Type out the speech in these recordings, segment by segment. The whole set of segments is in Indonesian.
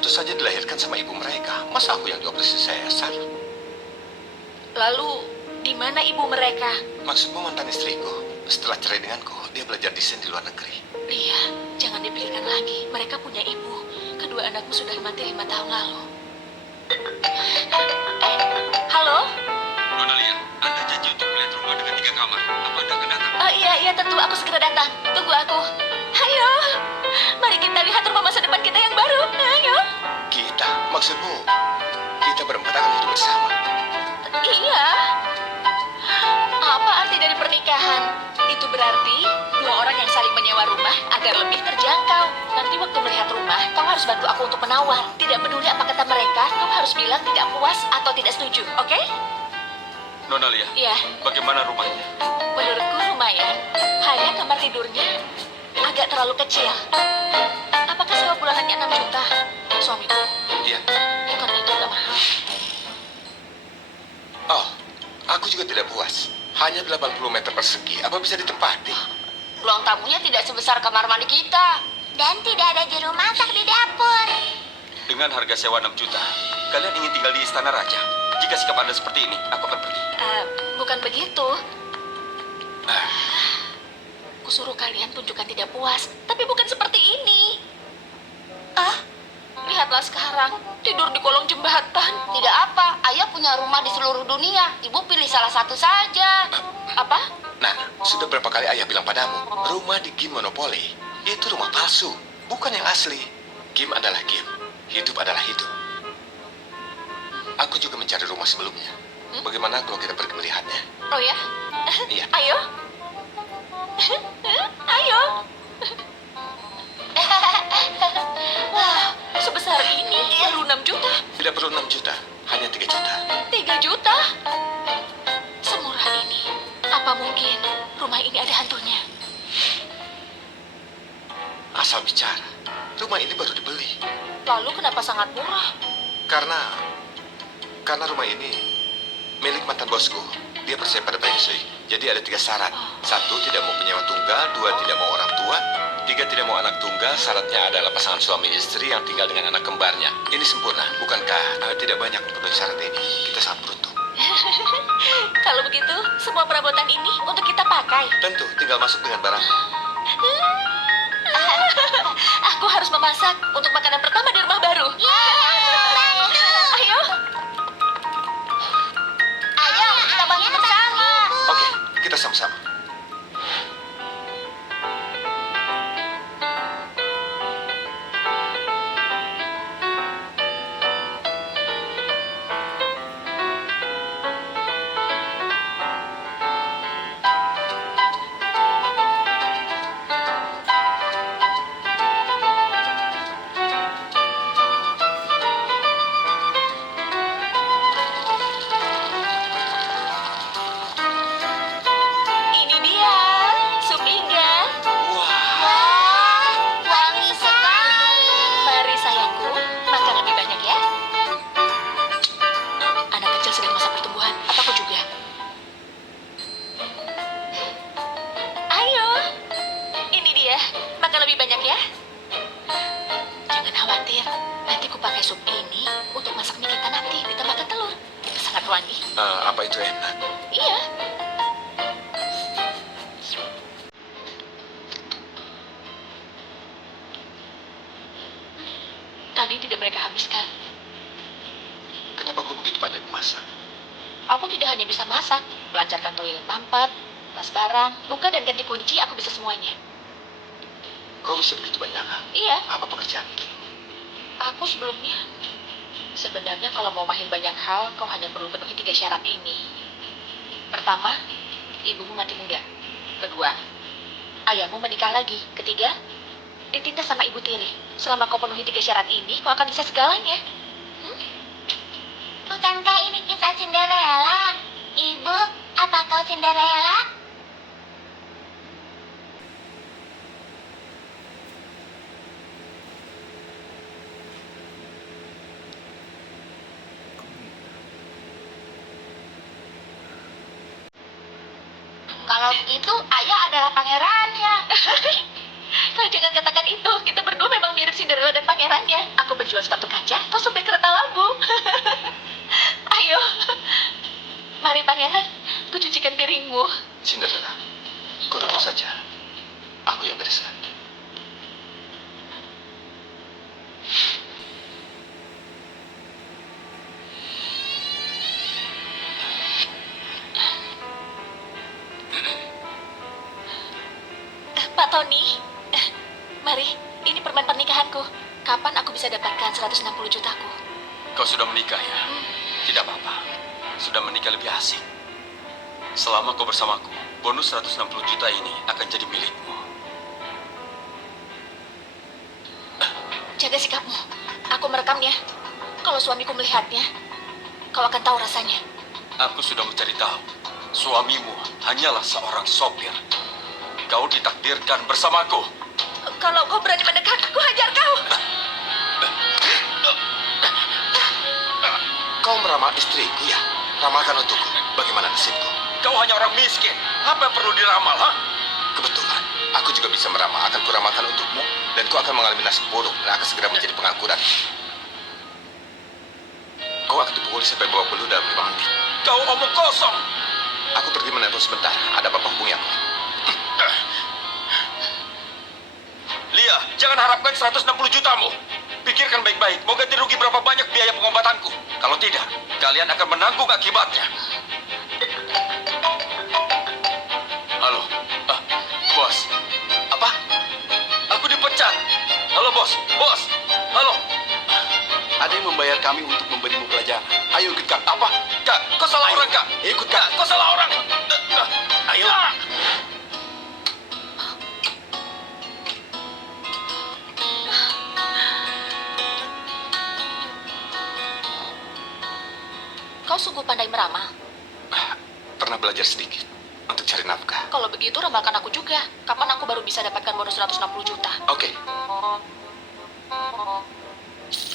tentu saja dilahirkan sama ibu mereka. Masa aku yang dioperasi sesar? Lalu, di mana ibu mereka? Maksudmu mantan istriku? Setelah cerai denganku, dia belajar desain di luar negeri. Lia, jangan dipikirkan lagi. Mereka punya ibu. Kedua anakmu sudah mati 5 tahun lalu. Halo? Nona Lia, Anda janji untuk melihat rumah dengan 3 kamar. Apa Anda akan datang? Iya, tentu aku segera datang. Tunggu aku. Ayo, mari kita lihat rumah masa depan kita yang baru. Ayo. Kita? Maksudmu, kita berempat akan hidup bersama? Iya. Apa arti dari pernikahan? Itu berarti 2 orang yang saling menyewa rumah agar lebih terjangkau. Nanti waktu melihat rumah, kau harus bantu aku untuk menawar. Tidak peduli apa kata mereka, kau harus bilang tidak puas atau tidak setuju, oke? Nona Lia, Iya, bagaimana rumahnya? menurutku lumayan. Hanya kamar tidurnya agak terlalu kecil. Apakah sewa bulanannya 6 juta? Suamiku, Iya. bukan itu gak mahal. Oh, aku juga tidak puas. Hanya 80 meter persegi. Apa bisa ditempati? Ruang tamunya tidak sebesar kamar mandi kita. Dan tidak ada juru masak di dapur. Dengan harga sewa 6 juta, kalian ingin tinggal di istana raja? Jika sikap Anda seperti ini, aku akan pergi. Bukan begitu. Kusuruh kalian tunjukkan tidak puas, tapi bukan seperti ini. Lihatlah sekarang, tidur di kolong jembatan. Tidak apa, ayah punya rumah di seluruh dunia. Ibu pilih salah satu saja. Apa? Nah, sudah berapa kali ayah bilang padamu, rumah di game Monopoly itu rumah palsu, bukan yang asli. Game adalah game, hidup adalah hidup. Aku juga mencari rumah sebelumnya. Bagaimana kalau kita pergi melihatnya? Oh ya? Iya. Ayo. Ayo. Wah, sebesar ini baru 6 juta. Tidak perlu 6 juta, hanya 3 juta. 3 juta? Semurah ini. Apa mungkin rumah ini ada hantunya? Asal bicara, rumah ini baru dibeli. Lalu kenapa sangat murah? Karena rumah ini milik mantan bosku. Dia percaya pada Feng Shui. Jadi ada 3 syarat. 1, tidak mau penyewa tunggal. 2, tidak mau orang tua. 3, tidak mau anak tunggal. Syaratnya adalah pasangan suami istri yang tinggal dengan anak kembarnya. Ini sempurna, bukankah? Tidak banyak memenuhi syarat ini. Kita sangat beruntung. Kalau begitu, semua perabotan ini untuk kita pakai. Tentu, tinggal masuk dengan barang. Aku harus memasak untuk makanan pertama di rumah baru. Ayo. Ayo, kita bantu bersama. Oke, kita sama-sama. Ini dia, sup iga. Wah, Wah, wangi sekali. Mari sayangku, makan lebih banyak ya. Anak kecil sedang masa pertumbuhan, apa kau juga? Ayo, ini dia, makan lebih banyak ya. Jangan khawatir, nanti ku pakai sup ini untuk masak mie kita nanti ditambahkan telur. Itu sangat wangi. apa itu enak? Iya. Tadi tidak mereka habiskan. Kenapa kau begitu pandai memasak? Aku tidak hanya bisa masak, melancarkan toilet mampet, tas barang, buka dan ganti kunci, aku bisa semuanya. Kau bisa begitu banyak hal? Iya, Apa pekerjaan? aku sebelumnya. Sebenarnya kalau mau mahir banyak hal, kau hanya perlu penuhi 3 syarat ini. Pertama, ibumu mati muda. Kedua, ayahmu menikah lagi. Ketiga, ditindas sama ibu tiri. Selama kau penuhi 3 syarat ini, kau akan bisa segalanya. Bukankah ini kisah Cinderella? Ibu, apa kau Cinderella? Kalau begitu, ayah adalah pangerannya. Kau jangan katakan itu, kita berdua memang mirip mirip Cinderella dan pangerannya. Aku penjual sepatu kaca, atau supir kereta lampu. Ayo, mari pangeran, ku cucikan piringmu. Cinderella, kau duduk saja. Aku yang bereskan. Pak Tony, mari, ini permen pernikahanku. Kapan aku bisa dapatkan 160 jutaku? Kau sudah menikah ya? Tidak apa-apa. Sudah menikah lebih asik. Selama kau bersamaku, bonus 160 juta ini akan jadi milikmu. Jaga sikapmu. Aku merekamnya. Kalau suamiku melihatnya, kau akan tahu rasanya. Aku sudah mencari tahu. Suamimu hanyalah seorang sopir. Kau ditakdirkan bersamaku. Kalau kau berani mendekat, aku hajar kau. Kau meramal istriku ya? Ramalkan untukku. Bagaimana nasibku? Kau hanya orang miskin. Apa yang perlu diramal, ha? Kebetulan, aku juga bisa meramal. Akan kuramalkan untukmu. Dan kau akan mengalami nasib buruk dan akan segera menjadi pengangguran. Kau akan dipukuli sampai bawah belut dalam 5 menit. Kau omong kosong. Aku pergi menelpon sebentar. Ada apa hubungi aku? Lia, jangan harapkan 160 jutamu. Pikirkan baik-baik, mau ganti rugi berapa banyak biaya pengobatanku. Kalau tidak, kalian akan menanggung akibatnya. Halo, bos. Apa? Aku dipecat. Halo, bos. Bos. Halo. Ada yang membayar kami untuk memberimu pelajaran. Ayo ikut kak. Apa? Kak, kau salah orang, Kak. Ikut Kak, kak. kau salah orang. Ayo. Kak. Kau sungguh pandai meramal. Pernah belajar sedikit untuk cari nafkah. Kalau begitu, ramalkan aku juga. Kapan aku baru bisa dapatkan bonus 160 juta? Oke.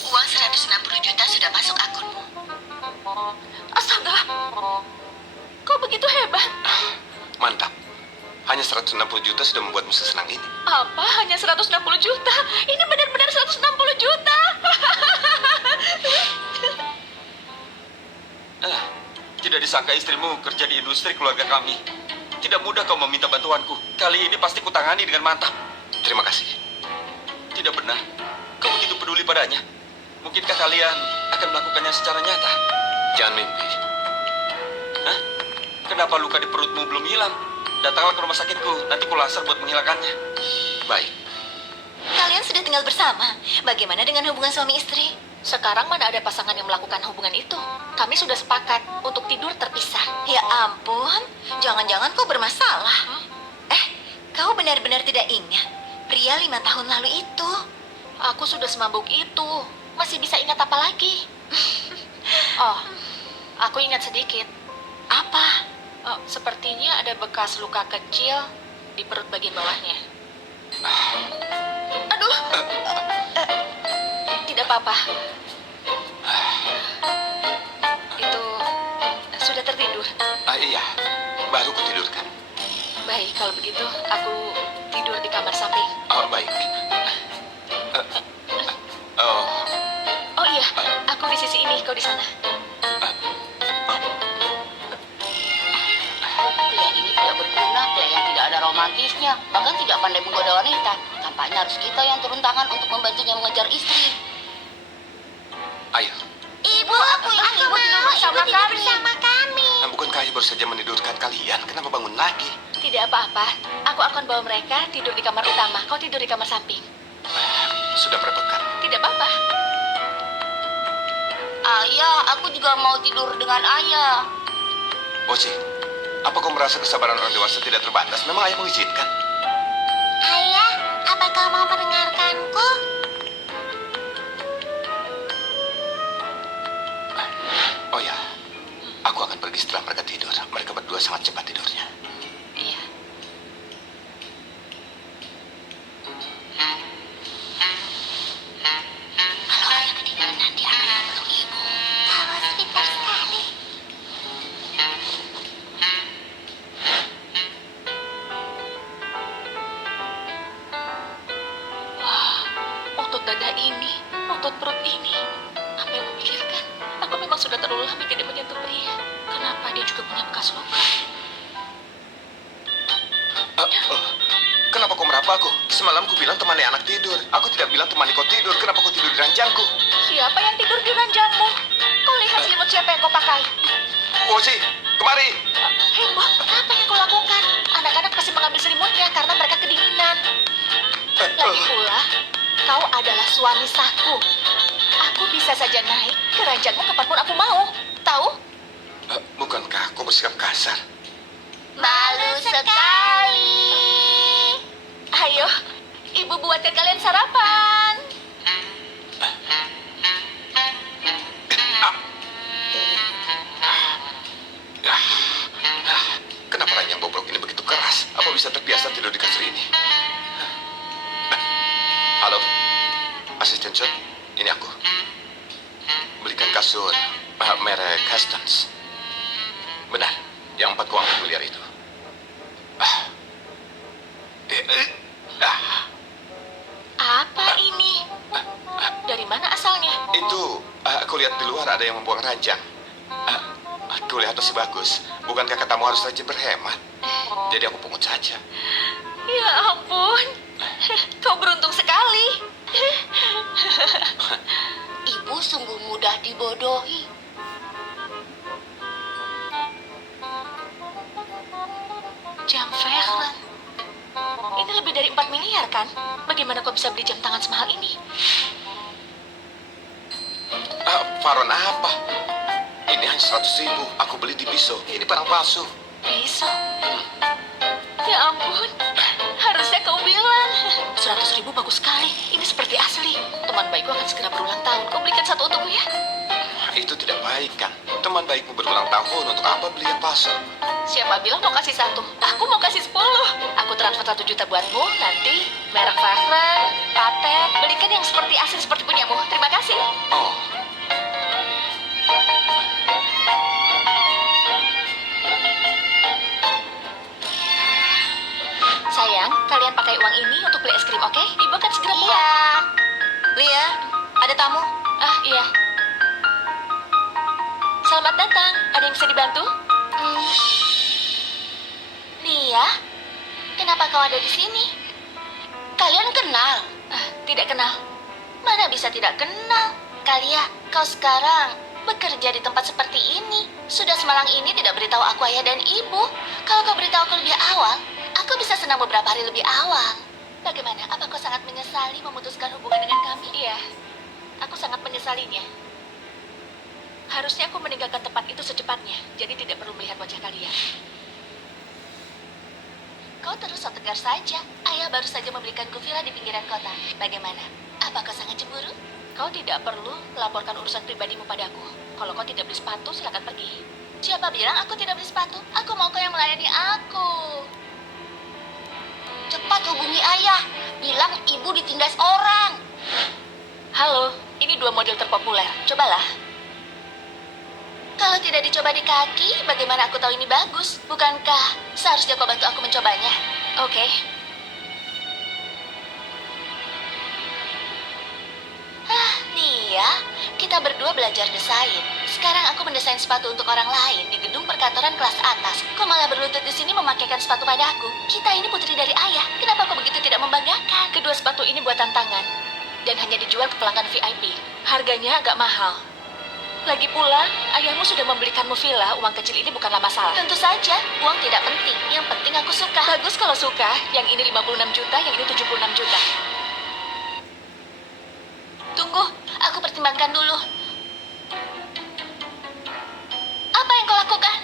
Uang 160 juta sudah masuk akunmu. Astaga, kau begitu hebat. Mantap. Hanya 160 juta sudah membuatmu sesenang ini. Apa? Hanya 160 juta? Ini benar-benar 160 juta. Tidak disangka istrimu kerja di industri keluarga kami. Tidak mudah kau meminta bantuanku. Kali ini pasti kutangani dengan mantap. Terima kasih. Tidak benar. Kau begitu peduli padanya. Mungkinkah kalian akan melakukannya secara nyata? Jangan mimpi. Hah? Kenapa luka di perutmu belum hilang? Datanglah ke rumah sakitku. Nanti ku laser buat menghilangkannya. Baik. Kalian sudah tinggal bersama. Bagaimana dengan hubungan suami istri? Sekarang mana ada pasangan yang melakukan hubungan itu? Kami sudah sepakat untuk tidur terpisah. Ya ampun, jangan-jangan kau bermasalah. Kau benar-benar tidak ingat pria 5 tahun lalu itu. Aku sudah semabuk itu. Masih bisa ingat apa lagi? Oh, aku ingat sedikit. Apa? Oh, sepertinya ada bekas luka kecil di perut bagian bawahnya. Aduh, tidak apa-apa. Itu sudah tertidur. Iya. Baru kutidurkan. Baik, kalau begitu aku tidur di kamar samping. Oh, baik. Oh, Oh iya, aku di sisi ini, kau di sana. Pria ini tidak berguna, pria yang tidak ada romantisnya, bahkan tidak pandai menggoda wanita. Tampaknya harus kita yang turun tangan untuk membantunya mengejar istri. ayo. Ibu, aku Ibu mau tidur bersama ibu tidur kami. bersama kami. Bukankah ayah baru saja menidurkan kalian? Kenapa bangun lagi? Tidak apa-apa, aku akan bawa mereka tidur di kamar utama. Kau tidur di kamar samping. Sudah merepotkan. Tidak apa-apa. Ayah, aku juga mau tidur dengan ayah. Oci, apa kau merasa kesabaran orang dewasa tidak terbatas? Memang ayah mengizinkan. Ayah, apa kau mau mendengarkanku? Oh ya, aku akan pergi setelah mereka tidur. Mereka berdua sangat cepat tidurnya. Iya. Kalau ayah ketiduran nanti akan memeluk ibu. Kamu pintar sekali. Otot dada ini, otot perut ini. Apa yang kupikirkan? Aku memang sudah terlalu lama tidak menyentuh pria. Kenapa dia juga punya bekas luka? Kenapa kau meraba aku? Semalam ku bilang temani anak tidur. Aku tidak bilang temani kau tidur. Kenapa kau tidur di ranjangku? Siapa yang tidur di ranjangmu? Kau lihat selimut siapa yang kau pakai? Ozi, kemari. Heboh, apa yang kau lakukan? Anak-anak pasti mengambil selimutnya karena mereka kedinginan. Lagi pula, kau adalah suami sahku. Aku bisa saja naik ke ranjangmu kapanpun aku mau. Tahu? Bukankah kau bersikap kasar? Malu sekali. Ayo, ibu buatkan kalian sarapan. Kenapa ranjang bobrok ini begitu keras? Apa bisa terbiasa tidur di kasur ini? Halo, asisten John, ini aku. Belikan kasur merek Customs. Benar, yang 4 uang miliar itu. Apa ini? Dari mana asalnya? Itu, aku lihat di luar ada yang membuang ranjang. Aku lihat masih bagus. Bukankah katamu harus rajin berhemat? Jadi aku pungut saja. Ya ampun, kau beruntung sekali. Ibu sungguh mudah dibodohi. Jam Verne. Ini lebih dari 4 miliar kan? Bagaimana kau bisa beli jam tangan semahal ini? Faron apa? Ini hanya 100.000. Aku beli di Biso. Ini barang palsu. Bisa. Ya ampun, harusnya kau bilang. 100.000 bagus sekali. Ini seperti asli. Teman baikku akan segera berulang tahun. Kau belikan satu untukku ya. Itu tidak baik kan? Teman baikmu berulang tahun. Untuk apa beli yang palsu? Siapa bilang mau kasih satu? Aku mau kasih 10. Aku transfer 1 juta buatmu. Nanti merek Verne, Patek. Belikan yang seperti asli seperti punyamu. Terima kasih. Oh, Sayang, kalian pakai uang ini untuk beli es krim, oke? Ibu akan segera pulang. Iya. Lia, ada tamu. Ah, iya. Selamat datang. Ada yang bisa dibantu? Lia, kenapa kau ada di sini? Kalian kenal? Ah, tidak kenal. Mana bisa tidak kenal? Kalia, kau sekarang bekerja di tempat seperti ini. Sudah semalang ini tidak beritahu aku ayah dan ibu. Kalau kau beritahu aku lebih awal, aku bisa senang beberapa hari lebih awal. Bagaimana? Apa kau sangat menyesali memutuskan hubungan dengan kami? Iya, aku sangat menyesalinya. Harusnya aku meninggalkan tempat itu secepatnya, jadi tidak perlu melihat wajah kalian. Kau terus so tegar saja. Ayah baru saja membelikanku villa di pinggiran kota. Bagaimana? Apa kau sangat cemburu? Kau tidak perlu laporkan urusan pribadimu padaku. Kalau kau tidak beli sepatu, silakan pergi. Siapa bilang aku tidak beli sepatu? Aku mau kau yang melayani aku. Cepat hubungi ayah. Bilang ibu ditindas orang. Halo, ini 2 model terpopuler. Cobalah. Kalau tidak dicoba di kaki, bagaimana aku tahu ini bagus? Bukankah seharusnya kau bantu aku mencobanya? Oke. Lia, kita berdua belajar desain. Sekarang aku mendesain sepatu untuk orang lain di gedung perkantoran kelas atas. Kau malah berlutut di sini memakaikan sepatu padaku. Kita ini putri dari ayah. Kenapa kau begitu tidak membanggakan? Kedua sepatu ini buatan tangan dan hanya dijual ke pelanggan VIP. Harganya agak mahal. Lagi pula, ayahmu sudah membelikanmu villa. Uang kecil ini bukanlah masalah. Tentu saja, uang tidak penting. Yang penting aku suka. Bagus kalau suka. Yang ini 56 juta, yang ini 76 juta. Tunggu, aku pertimbangkan dulu. Apa yang kau lakukan?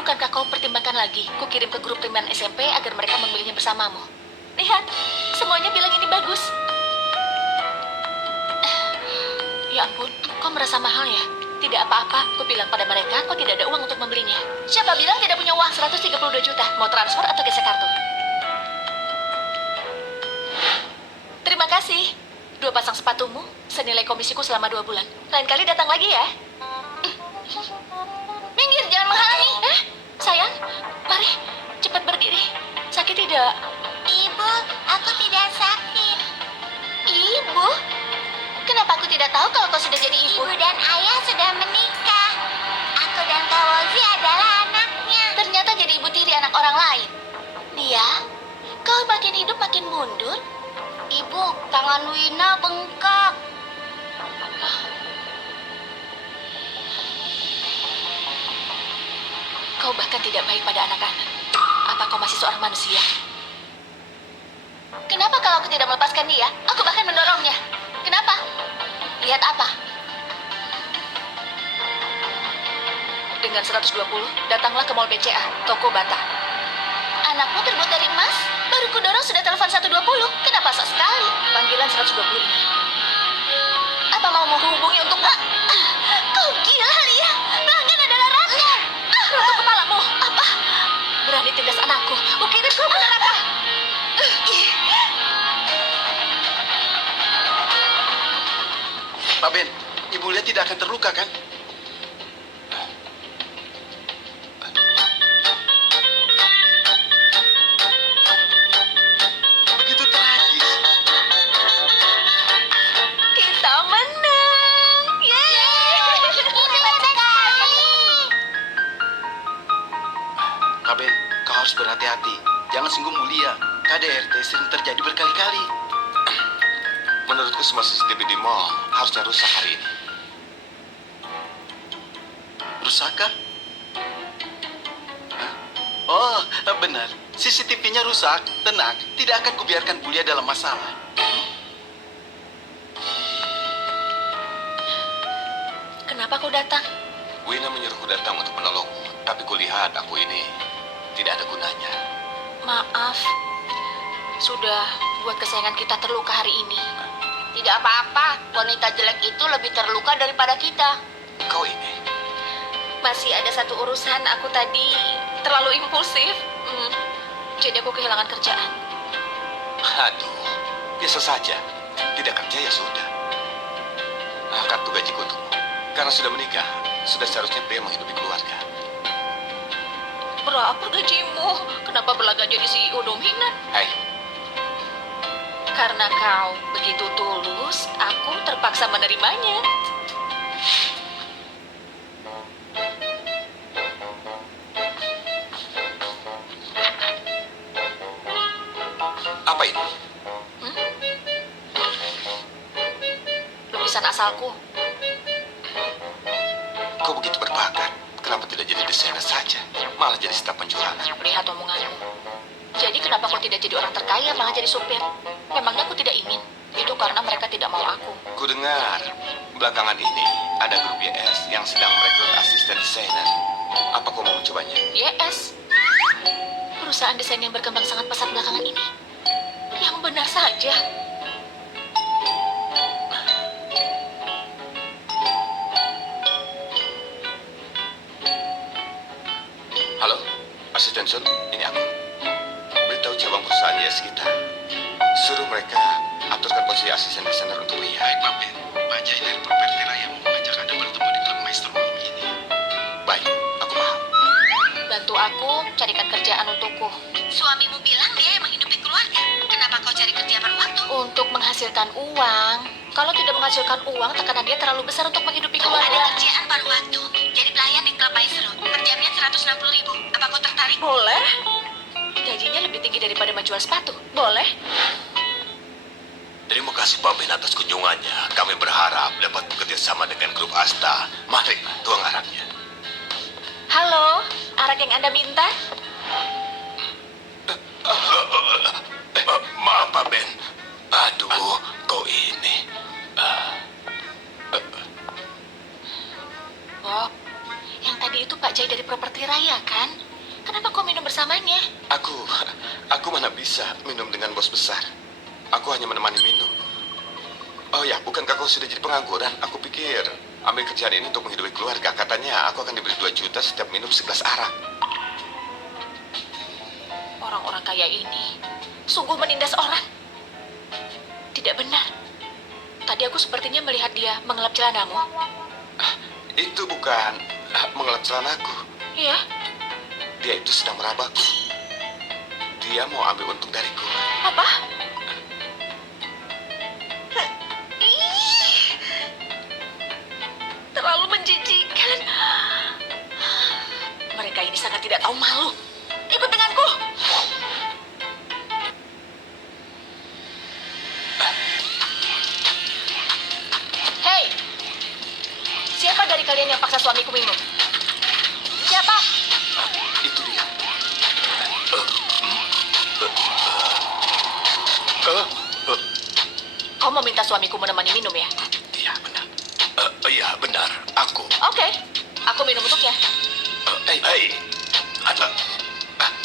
Bukankah kau pertimbangkan lagi? Ku kirim ke grup teman SMP agar mereka memilihnya bersamamu. Lihat, semuanya bilang ini bagus. Ya ampun, kau merasa mahal ya? Tidak apa-apa, ku bilang pada mereka kau tidak ada uang untuk membelinya. Siapa bilang tidak punya uang? 132 juta, mau transfer atau gesek kartu? Terima kasih. 2 pasang sepatumu, senilai komisiku selama 2 bulan. Lain kali datang lagi ya. Minggir, jangan menghalangi. Sayang, mari, cepat berdiri. Sakit tidak? Ibu, aku tidak sakit. Ibu? Apa aku tidak tahu kalau kau sudah jadi ibu? Ibu dan ayah sudah menikah. Aku dan Kak Wozi adalah anaknya. Ternyata jadi ibu tiri anak orang lain. Dia, kau makin hidup makin mundur. Ibu, tangan Wina bengkak. Kau bahkan tidak baik pada anak-anak. Apa kau masih seorang manusia? Kenapa kalau aku tidak melepaskan dia? Aku bahkan mendorongnya. Kenapa? Lihat apa? Dengan 120, datanglah ke Mall BCA, toko Bata. Anakmu terbuat dari emas? Baru kudorong sudah telepon 120. Kenapa sok sekali? Panggilan 120 ini. Apa mau menghubungi untuk... kau gila, Lia. Pelanggan adalah ratu. Ratu kepalamu. Apa? Berani tindas anakku. Kukirim kau ke neraka. Pak Ben, Ibu lihat tidak akan terluka kan? Begitu tragis. Kita menang. Yeay! Pak Ben, kau harus berhati-hati. Jangan singgung mulia. KDRT sering terjadi berkali-kali. Menurutku semua CCTV di mall harusnya rusak hari ini. Rusakkah? Hah? Oh, benar. CCTV-nya rusak. Tenang, tidak akan kubiarkan Bulia dalam masalah. Kenapa kau datang? Wina menyuruhku datang untuk menolongmu, tapi kulihat aku ini tidak ada gunanya. Maaf. Sudah buat kesayangan kita terluka hari ini. Tidak apa-apa, wanita jelek itu lebih terluka daripada kita. Kau ini, Masih ada satu urusan, aku tadi terlalu impulsif. Jadi aku kehilangan kerjaan. aduh, biasa saja. Tidak kerja ya sudah. Kartu gajiku untukmu. Karena sudah menikah, sudah seharusnya pria menghidupi keluarga. Berapa gajimu? Kenapa berlagak jadi CEO dominan? Hai, Karena kau begitu tulus, aku terpaksa menerimanya. apa ini? Lukisan asalku. Kau begitu berbakat. Kenapa tidak jadi desainer saja? Malah jadi staf penjualan. Lihat omonganmu. Jadi kenapa kau tidak jadi orang terkaya malah jadi supir? Memangnya aku tidak ingin. Itu karena mereka tidak mau aku. Ku dengar, belakangan ini ada grup YS yang sedang merekrut asisten desainer. Apa kau mau mencobanya? YS. Perusahaan desain yang berkembang sangat pesat belakangan ini. Yang benar saja. Halo, asisten Sun, ini aku. Beritahu cabang perusahaan YS kita. Suruh mereka aturkan posisi asisten desainer untuk Lia. Baik, Pak Ben. Pak Jai dari Properti Raya mau mengajak Anda bertemu di klub Maestro malam ini. Baik, aku paham. Bantu aku carikan kerjaan untukku. Suamimu bilang dia yang menghidupi keluarga. Kenapa kau cari kerja paruh waktu? Untuk menghasilkan uang. Kalau tidak menghasilkan uang, tekanan dia terlalu besar untuk menghidupi Ada keluarga. kerjaan paruh waktu. Jadi pelayan di klub Maestro. Per jamnya 160.000. Apa kau tertarik? Boleh. Gajinya lebih tinggi daripada menjual sepatu. Boleh. Terima kasih Pak Ben atas kunjungannya. Kami berharap dapat bekerja sama dengan grup Asta. Mari, tuang araknya. Halo, arak yang Anda minta? Maaf Pak Ben. Aduh, kau ini. Bob, yang tadi itu Pak Jai dari Properti Raya, kan? Kenapa kau minum bersamanya? Aku mana bisa minum dengan bos besar. Aku hanya menemani minum. Oh ya, bukankah kau sudah jadi pengangguran? Aku pikir ambil kerjaan ini untuk menghidupi keluarga. Katanya aku akan diberi 2 juta setiap minum segelas arak. Orang-orang kaya ini sungguh menindas orang. Tidak benar. Tadi aku sepertinya melihat dia mengelap celanamu. Itu bukan mengelap celanaku. Iya, Dia itu sedang merabaku. Dia mau ambil untung dariku. apa? tahu malu. Ikut denganku. Hei, siapa dari kalian yang paksa suamiku minum? Siapa? Itu dia. Kau meminta suamiku menemani minum ya? Iya, benar. Iya, benar. Aku. Oke, aku minum untuknya. Hei.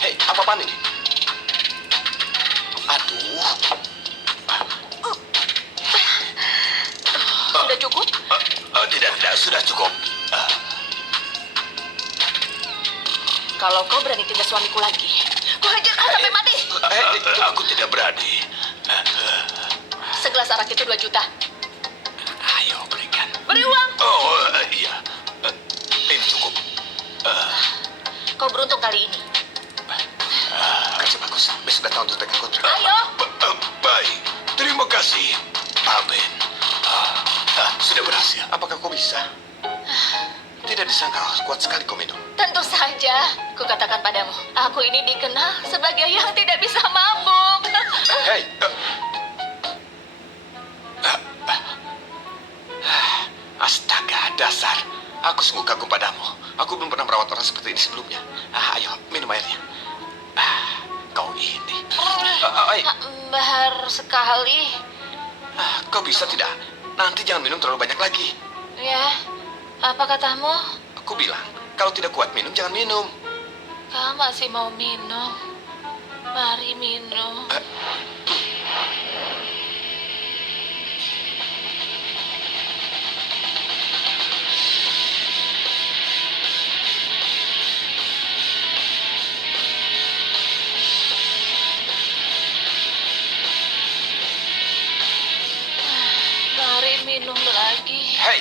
Hei, apa-apaan ini? Aduh. Sudah cukup? Tidak, sudah cukup. Kalau kau berani tindas suamiku lagi, ku hajar kau sampai mati. Aku tidak berani. Segelas arak itu 2 juta. Ayo, berikan. Beri uang. Oh, iya. Ini cukup. Kau beruntung kali ini. Kerja bagus. Besok datang untuk tekan kontrak. Ayo. Baik. Terima kasih. Amin. Sudah berhasil. Apakah kau bisa? Tidak disangka kuat sekali kau minum. Tentu saja, ku katakan padamu, aku ini dikenal sebagai yang tidak bisa mabuk. Hei. Astaga, dasar. Aku sungguh kagum padamu. Aku belum pernah merawat orang seperti ini sebelumnya. Ayo, minum airnya. Kau ini. Bahar sekali. Kau bisa tidak? Nanti jangan minum terlalu banyak lagi. Ya, apa katamu? Aku bilang, kalau tidak kuat minum, jangan minum. Kau masih mau minum? Mari minum. Mari minum lagi. Hei,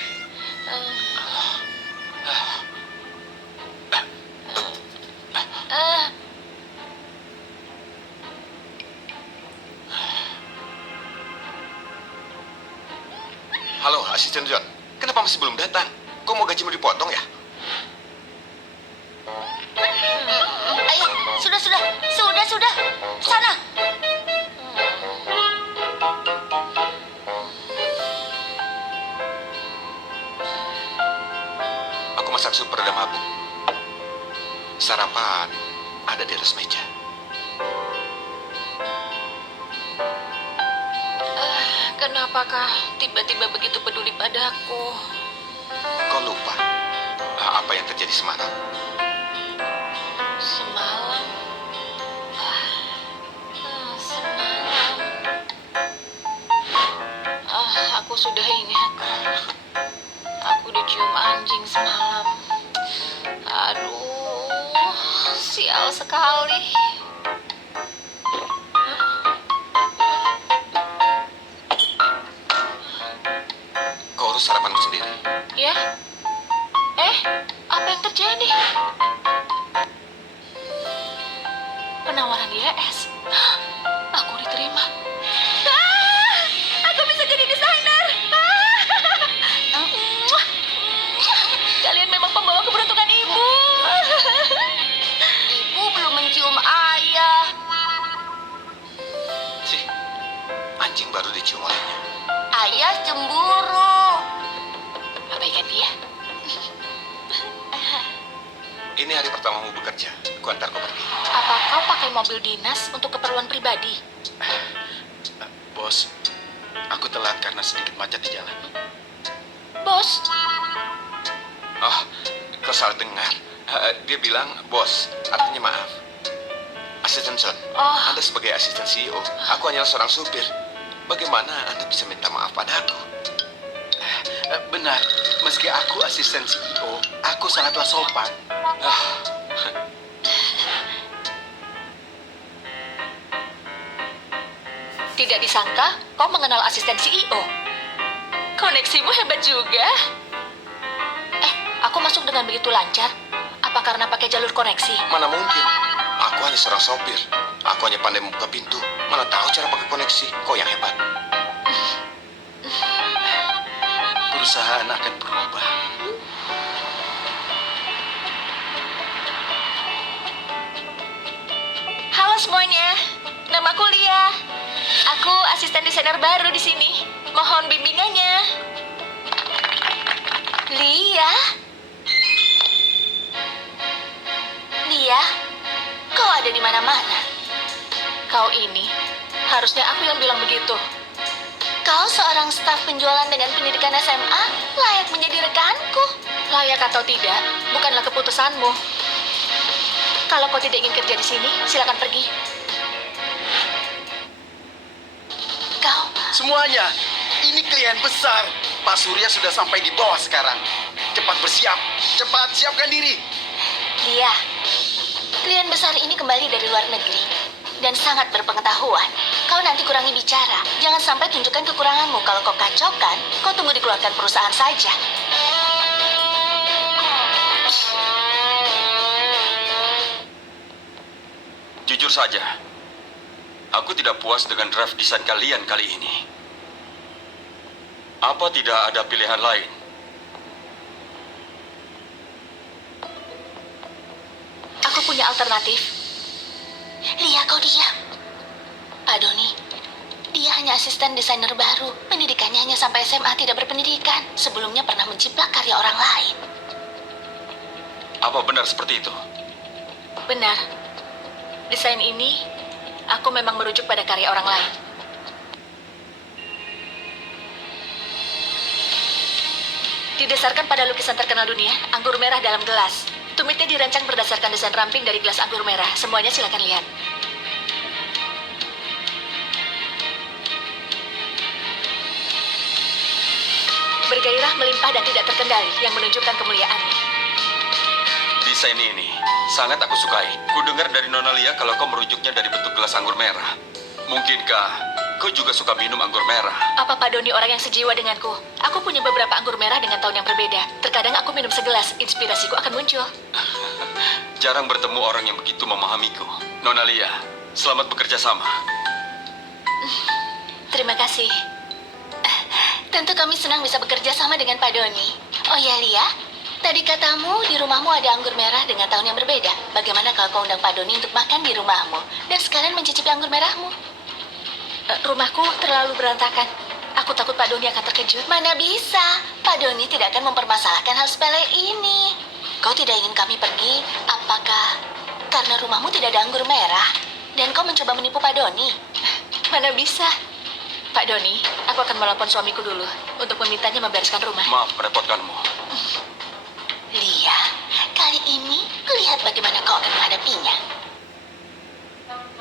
halo, asisten John. Kenapa masih belum datang? Kau mau gajimu dipotong ya? Ayo, sudah. Sana. Aku masak sup peredam mabuk. Sarapan ada di atas meja. Kenapakah tiba-tiba begitu peduli padaku? Kau lupa apa yang terjadi semalam? Semalam. Semalam. Aku sudah ingat. Aku dicium anjing semalam. Aduh, sial sekali. Kau urus sarapanmu sendiri. Ya? Apa yang terjadi? Penawaran YS. Aku diterima. Aku bisa jadi desainer. Kalian memang pembawa keberuntungan ibu. Ibu belum mencium ayah. Sih, anjing baru dicium olehnya. Ayah cemburu. Abaikan dia. Ini hari pertamamu bekerja. Ku antar kau pergi. Apa kau pakai mobil dinas untuk keperluan pribadi? Bos, aku telat karena sedikit macet di jalan. Bos, Oh, kau salah dengar. Dia bilang, bos, artinya maaf. Asisten John, Oh. Anda sebagai asisten CEO, aku hanyalah seorang supir. Bagaimana Anda bisa minta maaf padaku? Benar, meski aku asisten CEO, aku sangatlah sopan. tidak disangka kau mengenal asisten CEO. Koneksimu hebat juga. Aku masuk dengan begitu lancar. Apa karena pakai jalur koneksi? Mana mungkin? Aku hanya seorang sopir. Aku hanya pandai membuka pintu. Mana tahu cara pakai koneksi. Kau yang hebat. Perusahaan akan berubah. semuanya. Namaku Lia. Aku asisten desainer baru di sini. Mohon bimbingannya. Lia? Lia, kau ada di mana-mana. Kau ini, harusnya aku yang bilang begitu. Kau seorang staf penjualan dengan pendidikan SMA, layak menjadi rekanku. Layak atau tidak, bukanlah keputusanmu. Kalau kau tidak ingin kerja di sini, silakan pergi. Kau, Semuanya, ini klien besar. Pak Surya sudah sampai di bawah sekarang. Cepat bersiap, cepat siapkan diri. Lia, klien besar ini kembali dari luar negeri dan sangat berpengetahuan. Kau nanti kurangi bicara. Jangan sampai tunjukkan kekuranganmu. Kalau kau kacaukan, kau tunggu dikeluarkan perusahaan saja. Jujur saja, aku tidak puas dengan draft desain kalian kali ini. Apa tidak ada pilihan lain? Aku punya alternatif. Lia, kau diam. Pak Doni, dia hanya asisten desainer baru. Pendidikannya hanya sampai SMA, tidak berpendidikan. Sebelumnya pernah menciplak karya orang lain. Apa benar seperti itu? Benar. Desain ini, aku memang merujuk pada karya orang lain. Didasarkan pada lukisan terkenal dunia, anggur merah dalam gelas. Tumitnya dirancang berdasarkan desain ramping dari gelas anggur merah. Semuanya silakan lihat. Bergairah, melimpah, dan tidak terkendali yang menunjukkan kemuliaannya. Desain ini sangat aku sukai. Ku dengar dari Nona Lia kalau kau merujuknya dari bentuk gelas anggur merah. Mungkinkah kau juga suka minum anggur merah? Apa Pak Doni orang yang sejiwa denganku? Aku punya beberapa anggur merah dengan tahun yang berbeda. Terkadang aku minum segelas, inspirasiku akan muncul. Jarang bertemu orang yang begitu memahamiku. Nona Lia, selamat bekerja sama. Terima kasih. Tentu kami senang bisa bekerja sama dengan Pak Doni. Oh ya, Lia, tadi katamu di rumahmu ada anggur merah dengan tahun yang berbeda. Bagaimana kalau kau undang Pak Doni untuk makan di rumahmu dan sekalian mencicipi anggur merahmu? Rumahku terlalu berantakan. Aku takut Pak Doni akan terkejut. Mana bisa, Pak Doni tidak akan mempermasalahkan hal sepele ini. Kau tidak ingin kami pergi, apakah karena rumahmu tidak ada anggur merah dan kau mencoba menipu Pak Doni? Mana bisa? Pak Doni, aku akan melapor suamiku dulu untuk memintanya membereskan rumah. Maaf merepotkanmu. Lia, kali ini kulihat bagaimana kau akan menghadapinya.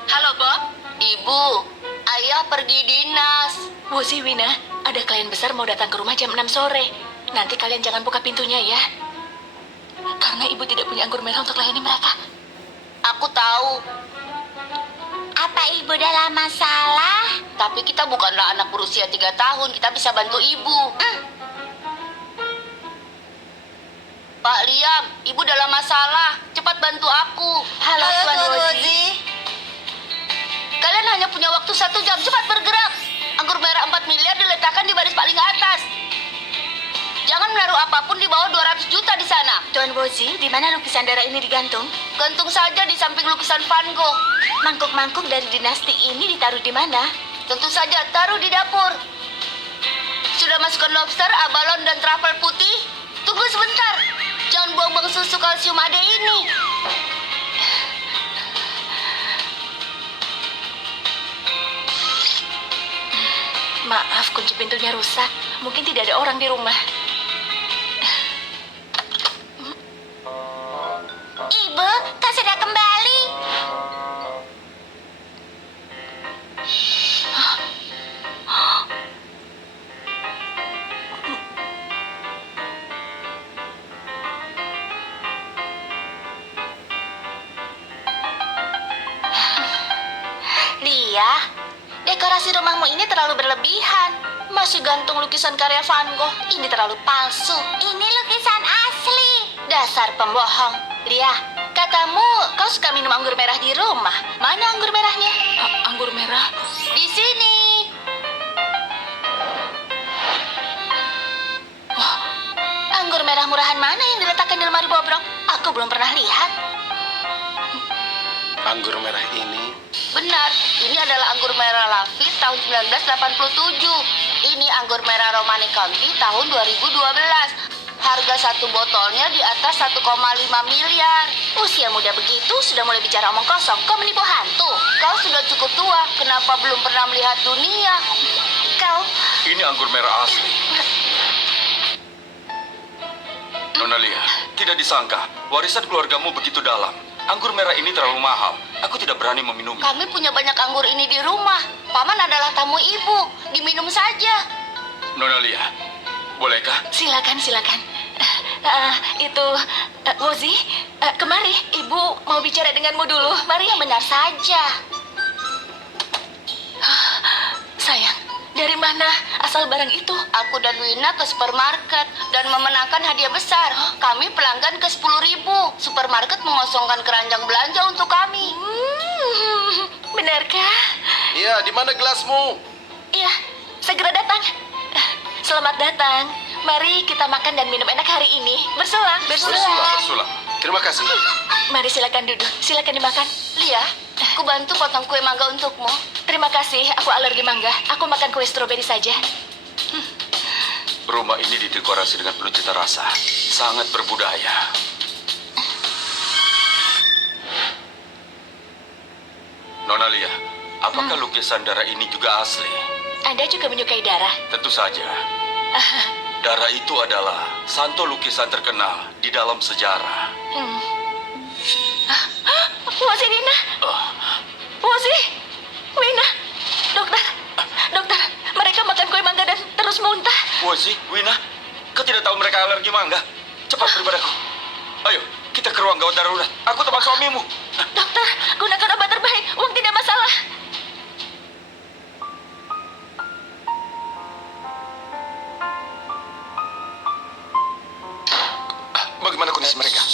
Halo, Bob. Ibu, ayah pergi dinas. Wozi, Wina, ada klien besar mau datang ke rumah jam 6 sore. Nanti kalian jangan buka pintunya ya. Karena ibu tidak punya anggur merah untuk layani mereka. Aku tahu, Apa ibu dalam masalah? tapi kita bukanlah anak berusia 3 tahun. Kita bisa bantu ibu. Pak Liam, ibu dalam masalah. Cepat bantu aku. Halo, Tuan Wozi. Kalian hanya punya waktu 1 jam. Cepat bergerak. Anggur merah 4 miliar diletakkan di baris paling atas. Jangan menaruh apapun di bawah 200 juta di sana. Tuan Wozi, di mana lukisan darah ini digantung? Gantung saja di samping lukisan Van Gogh. Mangkuk-mangkuk dari dinasti ini ditaruh di mana? Tentu saja taruh di dapur. Sudah masukkan lobster, abalon, dan truffle putih? Tunggu sebentar. Jangan buang-buang susu kalsium ade ini. Maaf, kunci pintunya rusak. Mungkin tidak ada orang di rumah. Ibu, kau sudah kembali. Lia, dekorasi rumahmu ini terlalu berlebihan. Masih gantung lukisan karya Van Gogh. Ini terlalu palsu. Ini lukisan asli. Dasar pembohong. Lia, katamu kau suka minum anggur merah di rumah. Mana anggur merahnya? Anggur merah? Di sini. Anggur merah murahan mana yang diletakkan di lemari bobrok? Aku belum pernah lihat. Anggur merah ini. Benar, ini adalah anggur merah Lafite tahun 1987. Ini anggur merah Romani Conti tahun 2012. Harga satu botolnya di atas 1,5 miliar. Usia muda begitu sudah mulai bicara omong kosong. Kau menipu hantu. Kau sudah cukup tua, kenapa belum pernah melihat dunia? Kau Ini anggur merah asli. Nona Lia, tidak disangka warisan keluargamu begitu dalam. Anggur merah ini terlalu mahal. Aku tidak berani meminumnya. Kami punya banyak anggur ini di rumah. Paman adalah tamu ibu, diminum saja. Nona Lia, bolehkah? Silakan, silakan. Wozi, kemari. Ibu mau bicara denganmu dulu. Mari. Yang benar saja. Sayang, dari mana asal barang itu? Aku dan Wina ke supermarket dan memenangkan hadiah besar. Kami pelanggan ke 10.000. Supermarket mengosongkan keranjang belanja untuk kami. Benarkah? Iya, di mana gelasmu? Iya, segera datang. Selamat datang. Mari kita makan dan minum enak hari ini. Bersulang. Bersulang. Terima kasih. Mari silakan duduk. Silakan dimakan. Lia, aku bantu potong kue mangga untukmu. Terima kasih. Aku alergi mangga. Aku makan kue stroberi saja. Rumah ini didekorasi dengan penuh cita rasa. Sangat berbudaya. Nona Lia, apakah lukisan darah ini juga asli? Anda juga menyukai darah? Tentu saja. Darah itu adalah santo lukisan terkenal di dalam sejarah. Wozi, Wina. Wozi, Wina. Dokter, mereka makan kue mangga dan terus muntah. Wozi, Wina, kau tidak tahu mereka alergi mangga? Cepat beri padaku. Ayo, kita ke ruang gawat darurat. Aku tempat suamimu. Dokter, gunakan obat terbaik. Uang tidak masalah. Bagaimana kondisi mereka?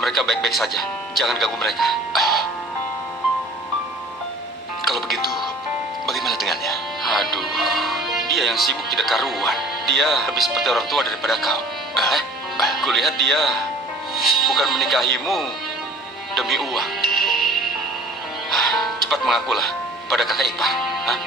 Mereka baik-baik saja. Jangan ganggu mereka. Kalau begitu, bagaimana dengannya? Aduh, dia yang sibuk tidak karuan. Dia lebih seperti orang tua daripada kau. Kulihat dia bukan menikahimu demi uang. Cepat mengakulah pada kakak ipar. Hah?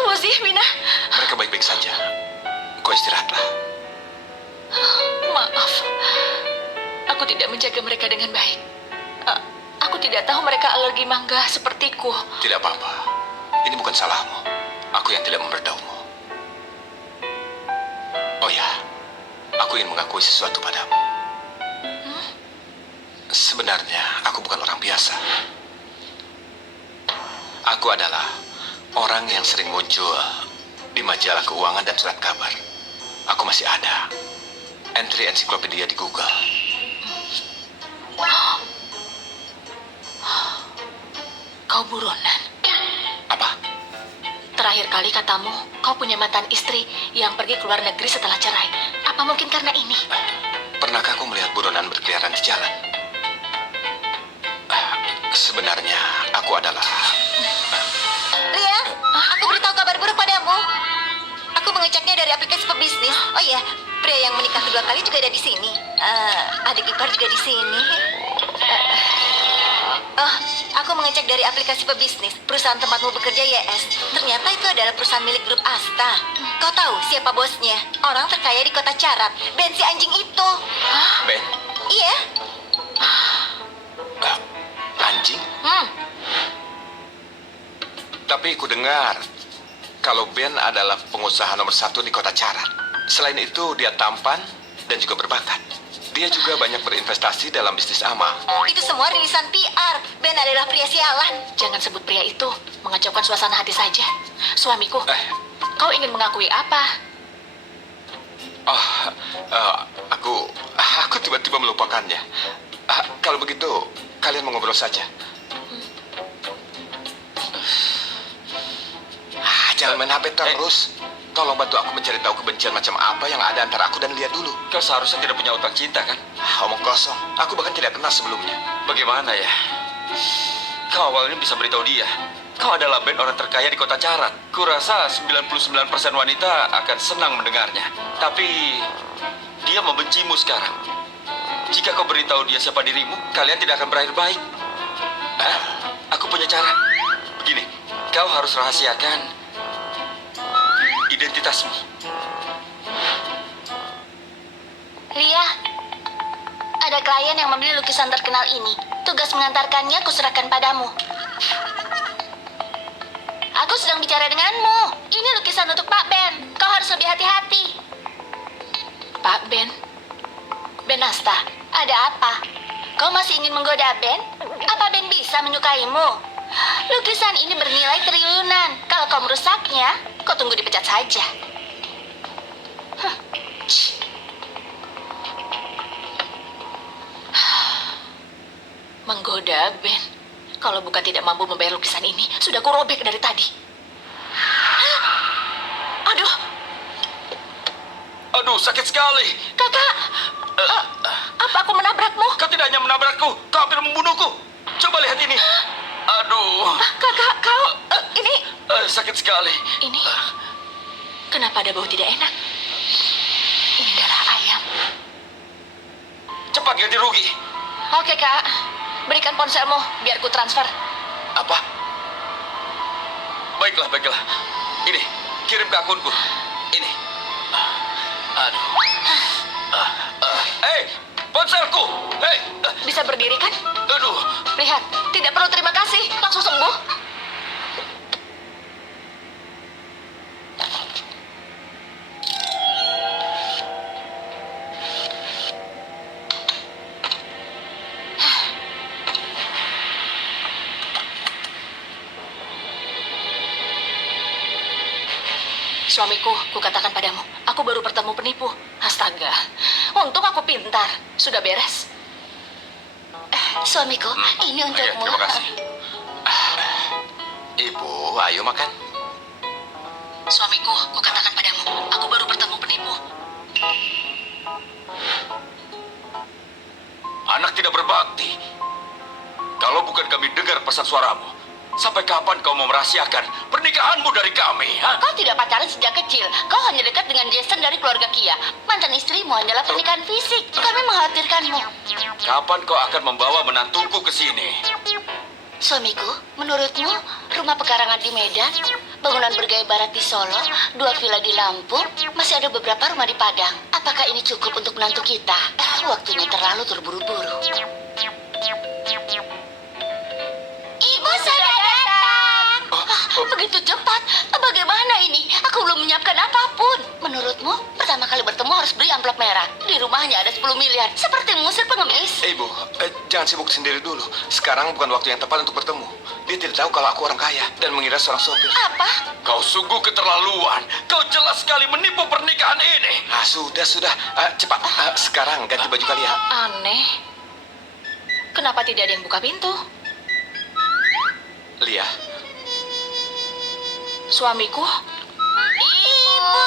Wozi, Wina. Mereka baik-baik saja. Kau istirahatlah. Maaf. Aku tidak menjaga mereka dengan baik. Aku tidak tahu mereka alergi mangga sepertiku. Tidak apa-apa. Ini bukan salahmu. Aku yang tidak memberitahumu. Oh ya, aku ingin mengakui sesuatu padamu. Sebenarnya, aku bukan orang biasa. Aku adalah orang yang sering muncul di majalah keuangan dan surat kabar. Aku masih ada. Entry ensiklopedia di Google. Kau buronan. Apa? Terakhir kali katamu, kau punya mantan istri yang pergi ke luar negeri setelah cerai. Apa mungkin karena ini? Pernahkah kau melihat buronan berkeliaran di jalan? Sebenarnya, aku adalah... Lia, aku beritahu kabar buruk padamu. Aku mengeceknya dari aplikasi pebisnis. Oh iya, pria yang menikah kedua kali juga ada di sini. Adik ipar juga di sini. Aku mengecek dari aplikasi pebisnis. Perusahaan tempatmu bekerja YS. Ternyata itu adalah perusahaan milik grup Asta. Kau tahu siapa bosnya? Orang terkaya di kota Carat. Ben si anjing itu. Ben? Iya. Anjing? Tapi ku dengar kalau Ben adalah pengusaha nomor 1 di kota Carat. Selain itu, dia tampan dan juga berbakat. Dia juga banyak berinvestasi dalam bisnis amal. Itu semua rilisan PR. Ben adalah pria sialan. Jangan sebut pria itu. Mengacaukan suasana hati saja. Suamiku, kau ingin mengakui apa? Oh, aku tiba-tiba melupakannya. Kalau begitu, kalian mengobrol saja. Jangan main HP terus. Tolong bantu aku mencari tahu kebencian macam apa yang ada antara aku dan Lia dulu. Kau seharusnya tidak punya utang cinta, kan? Omong kosong. Aku bahkan tidak kenal sebelumnya. Bagaimana ya? Kau awalnya bisa beritahu dia. Kau adalah band orang terkaya di kota Carat. Kurasa 99% wanita akan senang mendengarnya. Tapi dia membencimu sekarang. Jika kau beritahu dia siapa dirimu, kalian tidak akan berakhir baik. Aku punya cara. Begini, kau harus rahasiakan identitasmu. Lia, ada klien yang membeli lukisan terkenal ini. Tugas mengantarkannya kuserahkan padamu. Aku sedang bicara denganmu. Ini lukisan untuk Pak Ben. Kau harus lebih hati-hati. Pak Ben, Ben Asta, ada apa? Kau masih ingin menggoda Ben? Apa Ben bisa menyukaimu? Lukisan ini bernilai triliunan. Kalau kau merusaknya, kau tunggu dipecat saja. menggoda Ben. Kalau bukan tidak mampu membayar lukisan ini, sudah kurobek dari tadi. Aduh, Aduh, sakit sekali. kakak. Apa aku menabrakmu? Kau tidak hanya menabrakku, kau hampir membunuhku. Coba lihat ini. Aduh, Kakak, kau... ini... sakit sekali. Ini... Kenapa ada bau tidak enak? Ini darah ayam. Cepat ganti rugi. Oke, Kak. Berikan ponselmu, biar ku transfer. Apa? Baiklah, baiklah. Ini, kirim ke akunku. Ini. Aduh. Ponselku. Bisa berdiri kan? Aduh. Lihat, tidak perlu terima kasih. Langsung sembuh. Suamiku, kukatakan padamu, aku baru bertemu penipu. Astaga, untung aku pintar. Sudah beres? Suamiku, ini Iya, untukmu. terima kasih. Ibu, ayo makan. Suamiku, kukatakan padamu, aku baru bertemu penipu. Anak tidak berbakti. Kalau bukan kami dengar pesan suaramu, sampai kapan kau mau merahasiakan pernikahanmu dari kami? Ha? Kau tidak pacaran sejak kecil. Kau hanya dekat dengan Jason dari keluarga Kia. Mantan istrimu adalah pernikahan fisik. Kami mengkhawatirkanmu. Kapan kau akan membawa menantuku ke sini? Suamiku, menurutmu rumah pekarangan di Medan, bangunan bergaya barat di Solo, 2 villa di Lampung, masih ada beberapa rumah di Padang. Apakah ini cukup untuk menantu kita? Waktunya terlalu terburu-buru. Ibu sudah datang. Begitu cepat. Bagaimana ini? Aku belum menyiapkan apapun. Menurutmu, pertama kali bertemu harus beri amplop merah. Di rumahnya ada 10 miliar. Seperti mengusir pengemis. Ibu, jangan sibuk sendiri dulu. Sekarang bukan waktu yang tepat untuk bertemu. Dia tidak tahu kalau aku orang kaya dan mengira seorang sopir. Apa? Kau sungguh keterlaluan. Kau jelas sekali menipu pernikahan ini. Sudah. Cepat. Sekarang ganti baju kalian. Aneh. Kenapa tidak ada yang buka pintu? Lia, Suamiku? Ibu.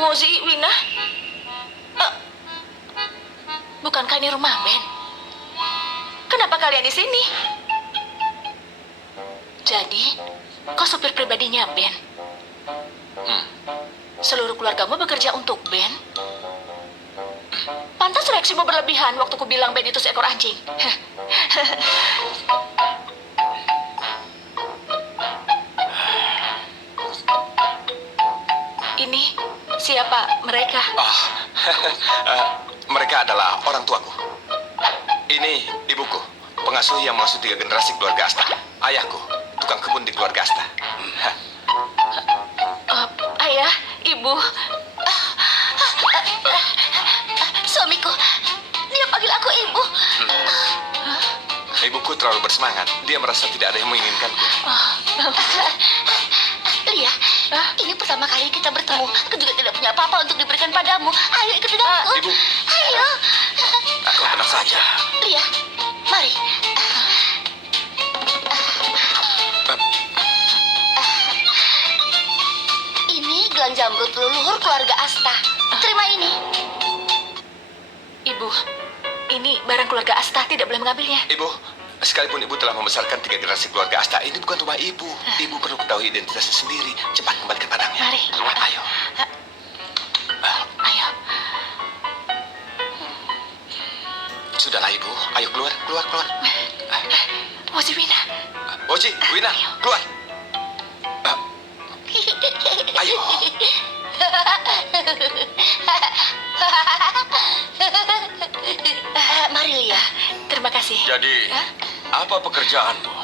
Wozi, Wina? Bukankah ini rumah Ben? Kenapa kalian di sini? Jadi, kau sopir pribadinya Ben? Seluruh keluargamu bekerja untuk Ben? Pantas reaksimu berlebihan waktu ku bilang Ben itu seekor anjing. Ini siapa mereka? mereka adalah orang tuaku. Ini ibuku, pengasuh yang mengasuh 3 generasi keluarga Asta. Ayahku, tukang kebun di keluarga Asta. Ayah, ibu. Suamiku, dia panggil aku ibu. Ibuku terlalu bersemangat. Dia merasa tidak ada yang menginginkanku. Lia, ini pertama kali kita bertemu. Aku juga tidak punya apa-apa untuk diberikan padamu. Ayo ikut denganku. Ibu. Ayo. Kau tenang saja. Lia, mari. Ini gelang jamrut leluhur keluarga Asta. Terima ini. Ibu, ini barang keluarga Asta, tidak boleh mengambilnya. Ibu, sekalipun ibu telah membesarkan 3 generasi keluarga Asta, ini bukan rumah ibu. Ibu perlu ketahui identitasnya sendiri. Cepat kembalikan barangnya. Mari. Ayo. Ayo. Sudahlah ibu. Ayo keluar. Mozi Wina. Oji, Wina, keluar. Ayo. Mari Lia. Terima kasih. Jadi, apa pekerjaanmu?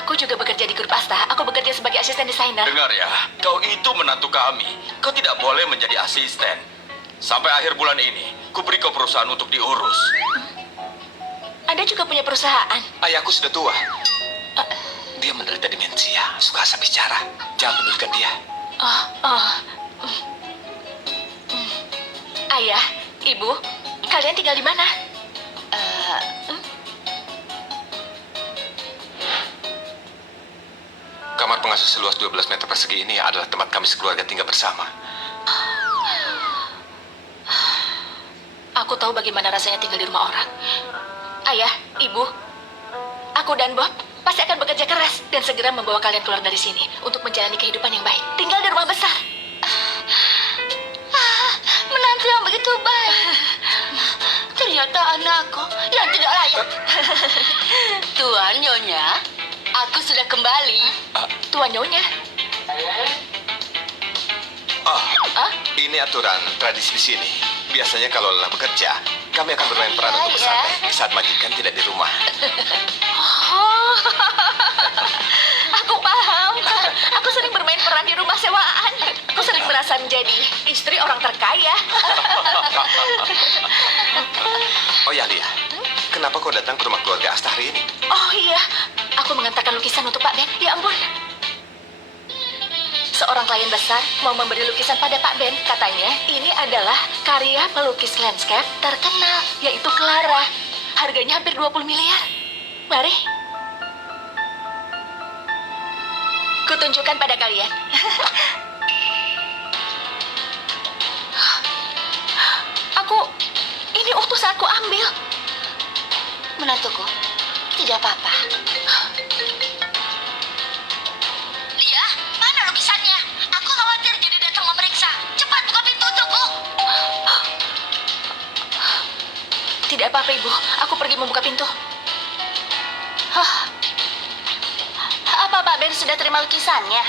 Aku juga bekerja di grup Asta. Aku bekerja sebagai asisten desainer. Dengar ya, kau itu menantu kami. Kau tidak boleh menjadi asisten. Sampai akhir bulan ini, ku beri kau perusahaan untuk diurus. Anda juga punya perusahaan. Ayahku sudah tua. Dia menderita demensia, suka asal bicara. Jangan pedulikan dia. Ayah, Ibu, kalian tinggal di mana? Kamar pengasuh seluas 12 meter persegi ini adalah tempat kami sekeluarga tinggal bersama. Aku tahu bagaimana rasanya tinggal di rumah orang. Ayah, Ibu, aku dan Bob pasti akan bekerja keras dan segera membawa kalian keluar dari sini untuk menjalani kehidupan yang baik. Tinggal di rumah besar. Menantu yang begitu baik. Ternyata anakku yang tidak layak. Tuan Nyonya, aku sudah kembali. Tuan Nyonya. Ini aturan tradisi di sini. Biasanya kalau lelah bekerja, kami akan bermain peran untuk bersantai saat majikan tidak di rumah. Aku paham. Aku sering bermain peran di rumah sewaan. Aku sering merasa menjadi istri orang terkaya. Oh ya, Lia. Kenapa kau datang ke rumah keluarga Asta hari ini? Oh iya, aku mengantarkan lukisan untuk Pak Ben. Ya ampun. Seorang klien besar mau memberi lukisan pada Pak Ben. Katanya ini adalah karya pelukis landscape terkenal, yaitu Clara. Harganya hampir 20 miliar. Mari. Kutunjukkan pada kalian. Ini utuh saat ku ambil. Menantuku, tidak apa-apa. Lia, mana lukisannya? Aku khawatir jadi datang memeriksa. Cepat buka pintu untukku. Tidak apa-apa, Ibu. Aku pergi membuka pintu. Apa Pak Ben sudah terima lukisannya?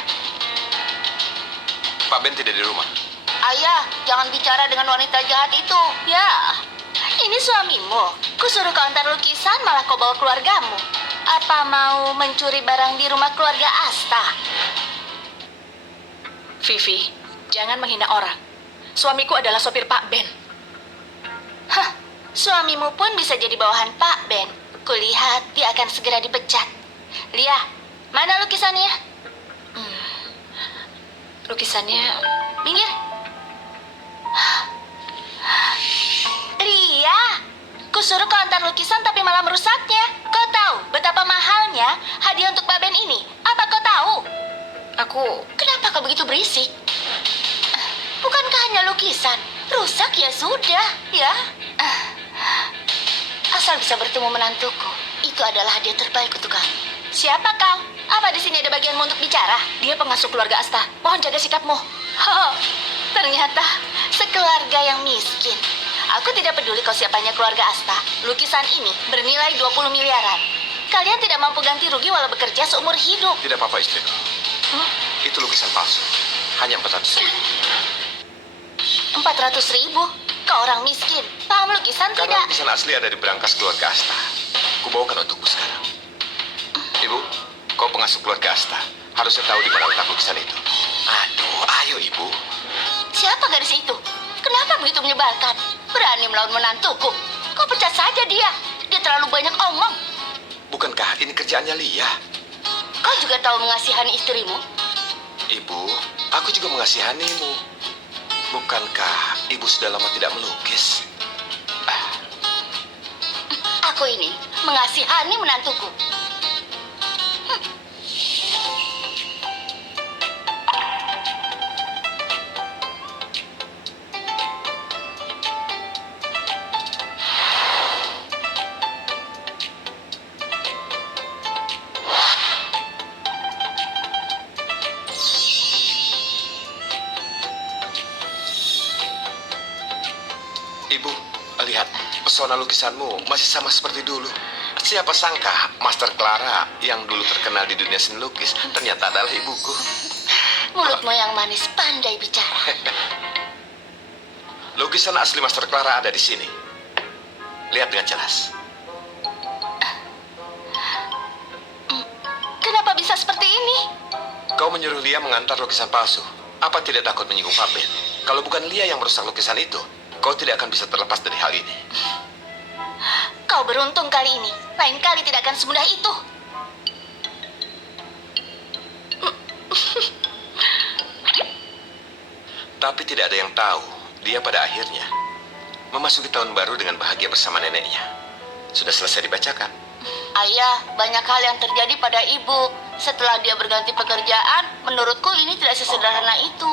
Pak Ben tidak di rumah. Ayah, jangan bicara dengan wanita jahat itu. Ya, ini suamimu. Kusuruh kau antar lukisan, malah kau bawa keluargamu. Apa mau mencuri barang di rumah keluarga Asta? Vivi, jangan menghina orang. Suamiku adalah sopir Pak Ben. Hah, suamimu pun bisa jadi bawahan Pak Ben. Kulihat dia akan segera dipecat. Lia, mana lukisannya? Lukisannya... Minggir. Lia, kusuruh kau antar lukisan tapi malah merusaknya. Kau tahu betapa mahalnya hadiah untuk Pak Ben ini? Apa kau tahu? Kenapa kau begitu berisik? Bukankah hanya lukisan? Rusak ya sudah, ya. Asal bisa bertemu menantuku, itu adalah hadiah terbaik untuk kami. Siapa kau? Apa di sini ada bagianmu untuk bicara? Dia pengasuh keluarga Asta. Mohon jaga sikapmu. Oh, ternyata sekeluarga yang miskin. Aku tidak peduli kau siapanya keluarga Asta. Lukisan ini bernilai 20 miliaran. Kalian tidak mampu ganti rugi walau bekerja seumur hidup. Tidak apa-apa istriku. Itu lukisan palsu. Hanya 400 ribu. 400 ribu? Kau orang miskin. Paham lukisan Karena tidak? lukisan asli ada di berangkas keluarga Asta. Kubawakan untukmu sekarang. Ibu, kau pengasuh keluarga Asta. Harusnya tahu di mana letak lukisan itu. Aduh, ayo ibu. Siapa gadis itu? Kenapa begitu menyebalkan? Berani melawan menantuku. Kau pecat saja dia. Dia terlalu banyak omong. Bukankah ini kerjaannya Lia? Kau juga tahu mengasihani istrimu? Ibu, aku juga mengasihanimu. Bukankah ibu sudah lama tidak melukis? Aku ini mengasihani menantuku. Ibu, lihat, pesona lukisanmu masih sama seperti dulu. Siapa sangka Master Clara yang dulu terkenal di dunia seni lukis ternyata adalah ibuku. Mulutmu yang manis pandai bicara. Lukisan asli Master Clara ada di sini. Lihat dengan jelas. Kenapa bisa seperti ini? Kau menyuruh Lia mengantar lukisan palsu. Apa tidak takut menyinggung Pak Ben? Kalau bukan Lia yang merusak lukisan itu, kau tidak akan bisa terlepas dari hal ini. Kau beruntung kali ini. Lain kali tidak akan semudah itu. Tapi tidak ada yang tahu, dia pada akhirnya memasuki tahun baru dengan bahagia bersama neneknya. Sudah selesai dibacakan. Ayah, banyak hal yang terjadi pada ibu. Setelah dia berganti pekerjaan, menurutku ini tidak sesederhana itu.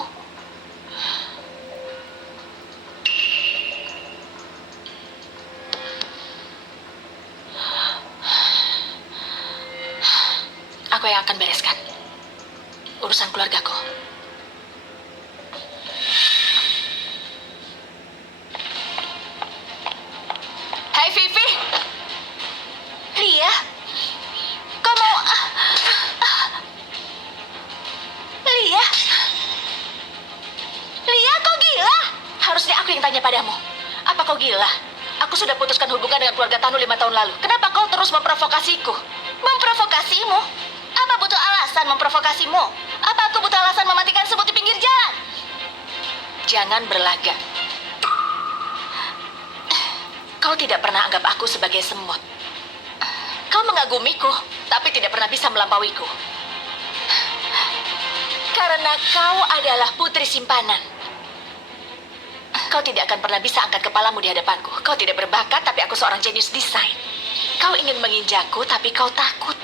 Aku yang akan bereskan urusan keluargaku. Hai Vivi. Lia, kau mau... Lia? Lia, kau gila? Harusnya aku yang tanya padamu. Apa kau gila? Aku sudah putuskan hubungan dengan keluarga Tanu 5 tahun lalu. Kenapa kau terus memprovokasiku? Memprovokasimu? Apa butuh alasan memprovokasimu? Apa aku butuh alasan mematikan semut di pinggir jalan? Jangan berlagak. Kau tidak pernah anggap aku sebagai semut. Kau mengagumiku, tapi tidak pernah bisa melampauiku. Karena kau adalah putri simpanan. Kau tidak akan pernah bisa angkat kepalamu di hadapanku. Kau tidak berbakat, tapi aku seorang jenius desain. Kau ingin menginjakku, tapi kau takut.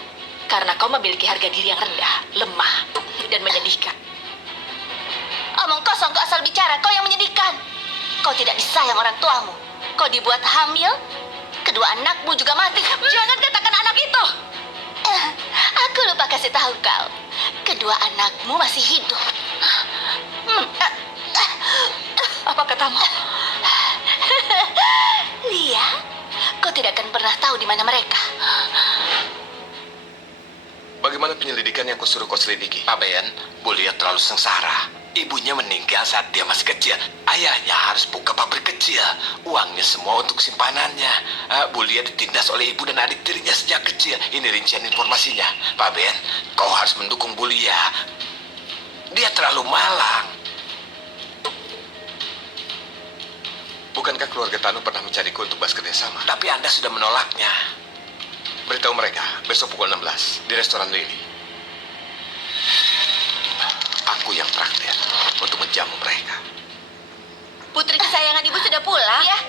Karena kau memiliki harga diri yang rendah, lemah, dan menyedihkan. Omong kosong, kau asal bicara. Kau yang menyedihkan. Kau tidak disayang orang tuamu. Kau dibuat hamil. Kedua anakmu juga mati. Jangan katakan anak itu. Aku lupa kasih tahu kau. Kedua anakmu masih hidup. Apa katamu? Lia, kau tidak akan pernah tahu di mana mereka. Bagaimana penyelidikan yang kusuruh kau selidiki? Pak Ben, Bu Lia terlalu sengsara. Ibunya meninggal saat dia masih kecil. Ayahnya harus buka pabrik kecil. Uangnya semua untuk simpanannya. Bu Lia ditindas oleh ibu dan adik tirinya sejak kecil. Ini rincian informasinya. Pak Ben, kau harus mendukung Bu Lia. Dia terlalu malang. Bukankah keluarga Tanu pernah mencariku untuk bahas kerjasama? Tapi Anda sudah menolaknya. Beritahu mereka, besok pukul 16 di restoran Lily. Aku yang traktir untuk menjamu mereka. Putri kesayangan ibu sudah pulang? Lia,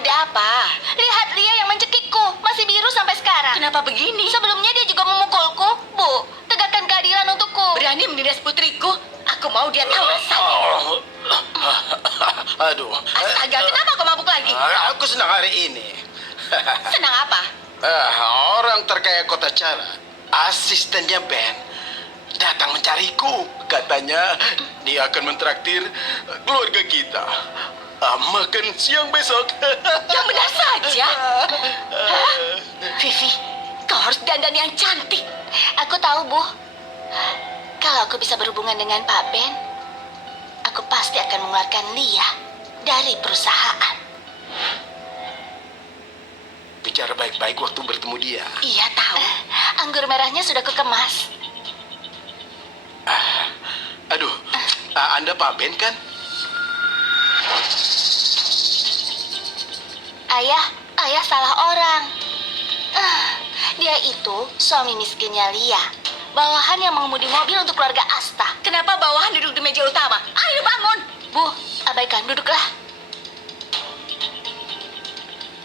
ada apa? Lihat Lia yang mencekikku. Masih biru sampai sekarang. Kenapa begini? Sebelumnya dia juga memukulku. Bu, tegakkan keadilan untukku. Berani menindas putriku? Aku mau dia tahu rasanya. Aduh. Astaga, kenapa kau mabuk lagi? Aku senang hari ini. Senang apa? Orang terkaya kota Cara, asistennya Ben, datang mencariku. Katanya dia akan mentraktir keluarga kita makan siang besok. Yang benar saja. Hah? Vivi, kau harus dandan yang cantik. Aku tahu, Bu. Kalau aku bisa berhubungan dengan Pak Ben, aku pasti akan mengeluarkan Lia dari perusahaan. Bicara baik-baik waktu bertemu dia. Iya tahu. Anggur merahnya sudah kukemas. Aduh, Anda Pak Ben kan? Ayah salah orang. Dia itu suami miskinnya Lia. Bawahan yang mengemudi mobil untuk keluarga Asta. Kenapa bawahan duduk di meja utama? Ayo bangun. Bu, abaikan, duduklah.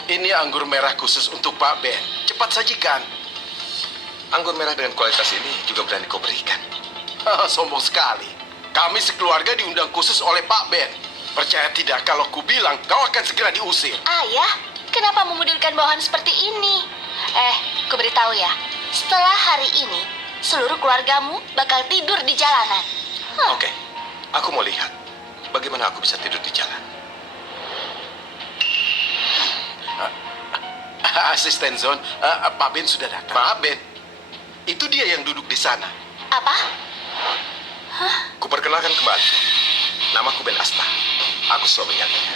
Ini anggur merah khusus untuk Pak Ben. Cepat sajikan. Anggur merah dengan kualitas ini juga berani kau berikan. Sombong sekali. Kami sekeluarga diundang khusus oleh Pak Ben. Percaya tidak kalau ku bilang kau akan segera diusir. Ayah, kenapa memudilkan bawahan seperti ini? Ku beritahu ya, setelah hari ini, seluruh keluargamu bakal tidur di jalanan. Oke, aku mau lihat bagaimana aku bisa tidur di jalan. Asisten Zon, Pak Ben sudah datang. Pak Ben, itu dia yang duduk di sana. Apa? Kuperkenalkan kembali. Namaku Ben Asta. Aku suaminya Lia.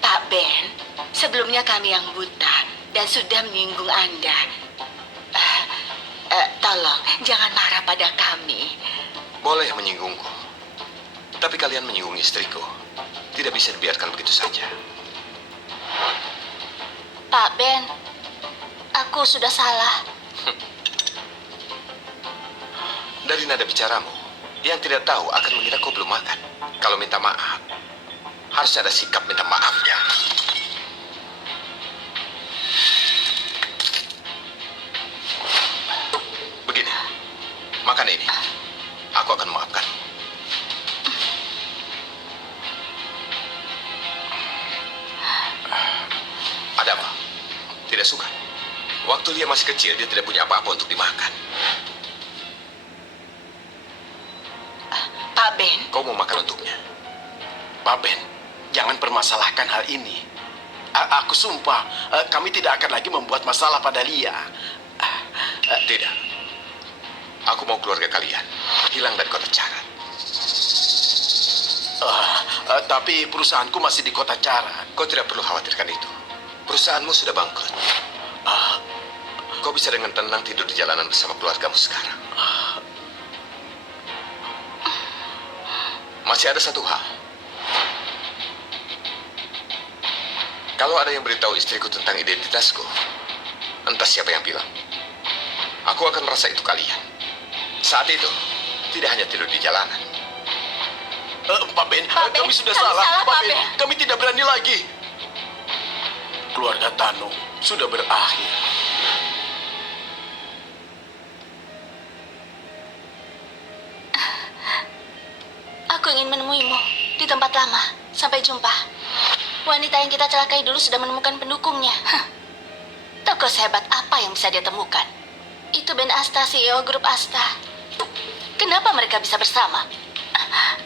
Pak Ben, sebelumnya kami yang buta dan sudah menyinggung Anda. Tolong, jangan marah pada kami. Boleh menyinggungku. Tapi kalian menyinggung istriku. Tidak bisa dibiarkan begitu saja. Pak Ben, aku sudah salah. Dari nada bicaramu, yang tidak tahu akan mengira kau belum makan. Kalau minta maaf, harus ada sikap minta maafnya. Begini, makan ini. Aku akan memaafkan. Ada apa? Tidak suka? Waktu dia masih kecil, dia tidak punya apa-apa untuk dimakan. Pak Ben, Kau mau makan untuknya? Pak Ben, jangan permasalahkan hal ini. Aku sumpah, kami tidak akan lagi membuat masalah pada Lia. Tidak. Aku mau keluarga kalian hilang dari kota Carat. Tapi perusahaanku masih di kota Carat. Kau tidak perlu khawatirkan itu. Perusahaanmu sudah bangkrut. Kau bisa dengan tenang tidur di jalanan bersama keluargamu sekarang. Masih ada satu hal. Kalau ada yang beritahu istriku tentang identitasku, entah siapa yang bilang, aku akan merasa itu kalian. Saat itu, tidak hanya tidur di jalanan. Pak Ben, Pak Ben, kami sudah kami salah. salah, Pak Pak Ben, Ben. kami tidak berani lagi. Keluarga Tano sudah berakhir. Aku ingin menemuimu di tempat lama. Sampai jumpa. Wanita yang kita celakai dulu sudah menemukan pendukungnya. Tokoh sehebat apa yang bisa dia temukan? Itu Ben Asta, CEO grup Asta. Kenapa mereka bisa bersama?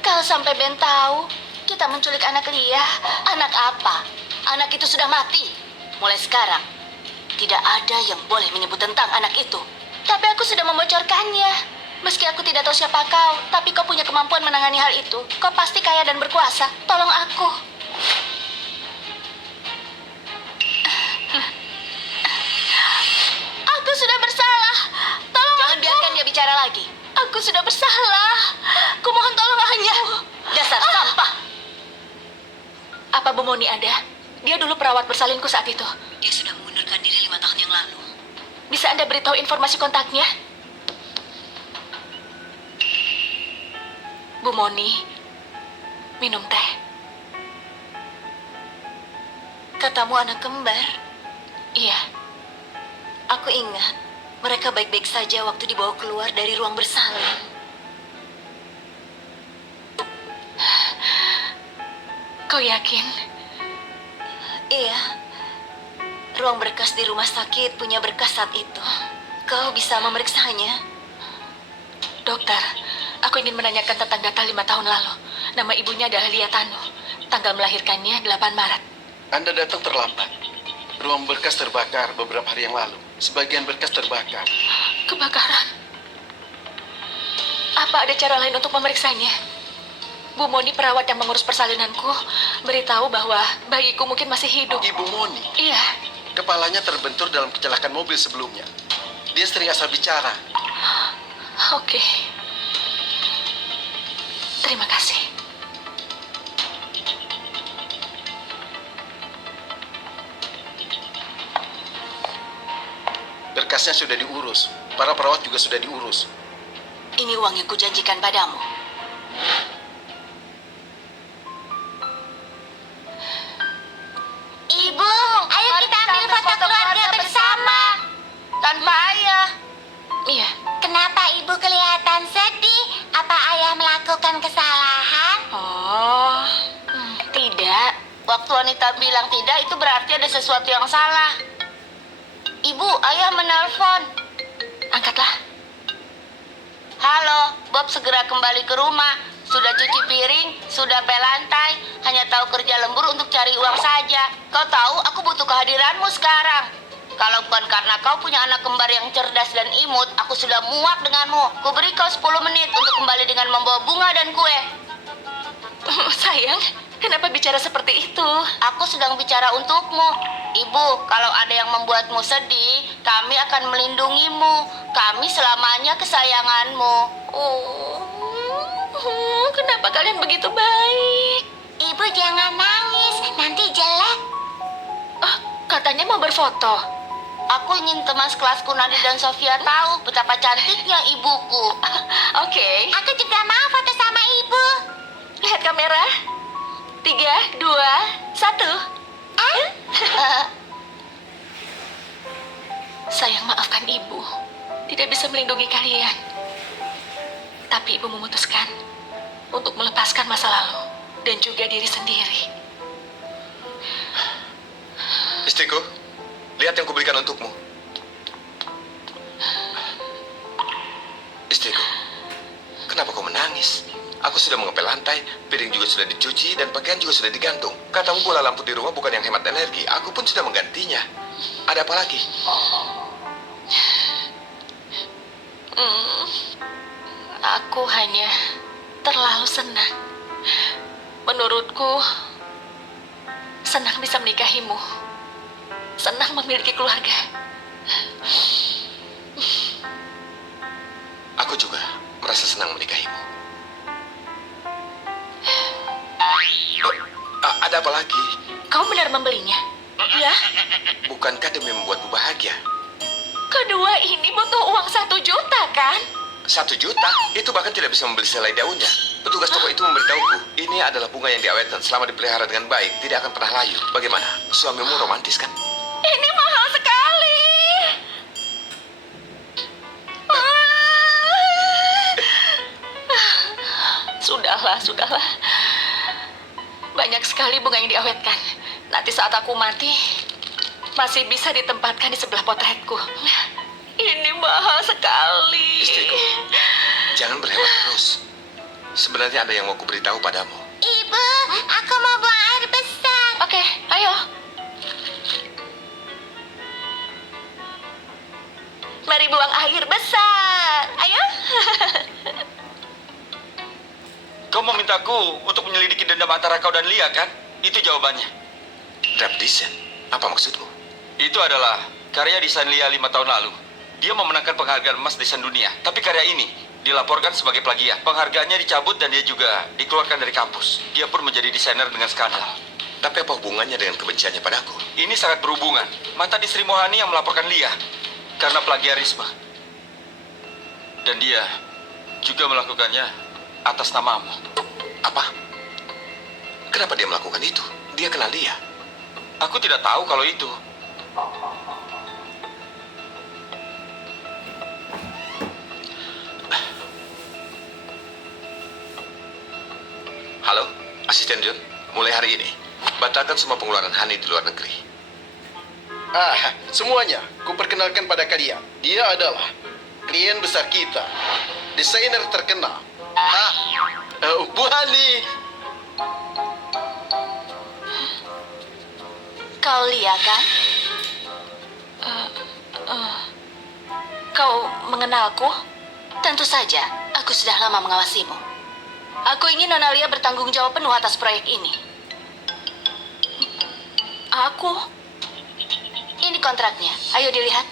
Kalau sampai Ben tahu kita menculik anak Lia, anak apa? Anak itu sudah mati. Mulai sekarang, tidak ada yang boleh menyebut tentang anak itu. Tapi aku sudah membocorkannya. Meski aku tidak tahu siapa kau, tapi kau punya kemampuan menangani hal itu. Kau pasti kaya dan berkuasa. Tolong aku. Aku sudah bersalah. Tolong jangan aku. biarkan dia bicara lagi. Aku sudah bersalah. Kumohon tolong hanya. Dasar sampah. Apa Bu Moni ada? Dia dulu perawat bersalinku saat itu. Dia sudah mengundurkan diri 5 tahun yang lalu. Bisa Anda beritahu informasi kontaknya? Bu Moni, minum teh. Katamu anak kembar. Iya, Aku ingat, mereka baik-baik saja waktu dibawa keluar dari ruang bersalin. kau yakin? Iya, ruang berkas di rumah sakit punya berkas saat itu. Kau bisa memeriksanya. Dokter, aku ingin menanyakan tentang data 5 tahun lalu. Nama ibunya adalah Lia Tanu. Tanggal melahirkannya 8 Maret. Anda datang terlambat. Ruang berkas terbakar beberapa hari yang lalu. Sebagian berkas terbakar. Kebakaran. Apa ada cara lain untuk memeriksanya? Bu Moni, perawat yang mengurus persalinanku, beritahu bahwa bayiku mungkin masih hidup. Ibu Moni, Iya, kepalanya terbentur dalam kecelakaan mobil sebelumnya. Dia sering asal bicara. oke. Terima kasih. Berkasnya sudah diurus. Para perawat juga sudah diurus. Ini uang yang kujanjikan padamu. Ibu, ayo kita ambil foto keluarga bersama. Tanpa ayah. Iya. Kenapa ibu kelihatan sedih? Apa ayah melakukan kesalahan? Oh, tidak. Waktu wanita bilang tidak, itu berarti ada sesuatu yang salah. Ibu, ayah menelpon. Angkatlah. Halo, Bob segera kembali ke rumah. Sudah cuci piring, sudah pel lantai, hanya tahu kerja lembur untuk cari uang saja. Kau tahu, aku butuh kehadiranmu sekarang. Kalau bukan karena kau punya anak kembar yang cerdas dan imut, aku sudah muak denganmu. Kuberi kau 10 menit untuk kembali dengan membawa bunga dan kue. Sayang, kenapa bicara seperti itu? Aku sedang bicara untukmu. Ibu, kalau ada yang membuatmu sedih, kami akan melindungimu. Kami selamanya kesayanganmu. Kenapa kalian begitu baik? Ibu jangan nangis, nanti jelek. Oh, katanya mau berfoto. Aku ingin teman sekelasku Nadia dan Sofia tahu betapa cantiknya ibuku. Oke, Aku juga mau foto sama ibu. lihat kamera. 3, 2, 1. Sayang, maafkan ibu. Tidak bisa melindungi kalian. Tapi ibu memutuskan untuk melepaskan masa lalu dan juga diri sendiri. Istriku, lihat yang kuberikan untukmu. Istriku, kenapa kau menangis? Aku sudah mengepel lantai, piring juga sudah dicuci, dan pakaian juga sudah digantung. Katamu bola lampu di rumah bukan yang hemat energi. Aku pun sudah menggantinya. Ada apa lagi? Aku hanya terlalu senang. Menurutku, senang bisa menikahimu. Senang memiliki keluarga. Aku juga merasa senang menikahimu. Ada apa lagi? Kau benar membelinya? Ya. Bukankah demi membuatmu bahagia? Kedua ini butuh uang 1 juta, kan? 1 juta? Itu bahkan tidak bisa membeli selai daunnya. Petugas toko itu memberitahuku, ini adalah bunga yang diawetkan selama dipelihara dengan baik, tidak akan pernah layu. Bagaimana? Suamimu romantis kan? Ini mahal sekali. Sudahlah. Banyak sekali bunga yang diawetkan. Nanti saat aku mati, masih bisa ditempatkan di sebelah potretku. Ini mahal sekali. Istriku, jangan berhemat terus. Sebenarnya ada yang mau kuberitahu padamu. Ibu, aku mau buang air besar. Oke, ayo. Mari buang air besar. Ayo. Kau memintaku untuk menyelidiki dendam antara kau dan Lia, kan? Itu jawabannya. Rap desain, apa maksudmu? Itu adalah karya desain Lia 5 tahun lalu. Dia memenangkan penghargaan emas desain dunia. Tapi karya ini dilaporkan sebagai plagiat. Penghargaannya dicabut dan dia juga dikeluarkan dari kampus. Dia pun menjadi desainer dengan skandal. Tapi apa hubungannya dengan kebenciannya padaku? Ini sangat berhubungan. Mantan istri Mohani yang melaporkan Lia karena plagiarisme. Dan dia juga melakukannya atas namamu. Apa? Kenapa dia melakukan itu? Dia kenal dia. Aku tidak tahu kalau itu. Halo, Asisten John. Mulai hari ini, batalkan semua pengeluaran Hani di luar negeri. Semuanya, kuperkenalkan pada kalian. Dia adalah klien besar kita, desainer terkenal. Bu Hani. Kau Lia, kan? Kau mengenalku? Tentu saja, aku sudah lama mengawasimu. Aku ingin Nona Lia bertanggung jawab penuh atas proyek ini. Aku? Ini kontraknya. Ayo dilihat.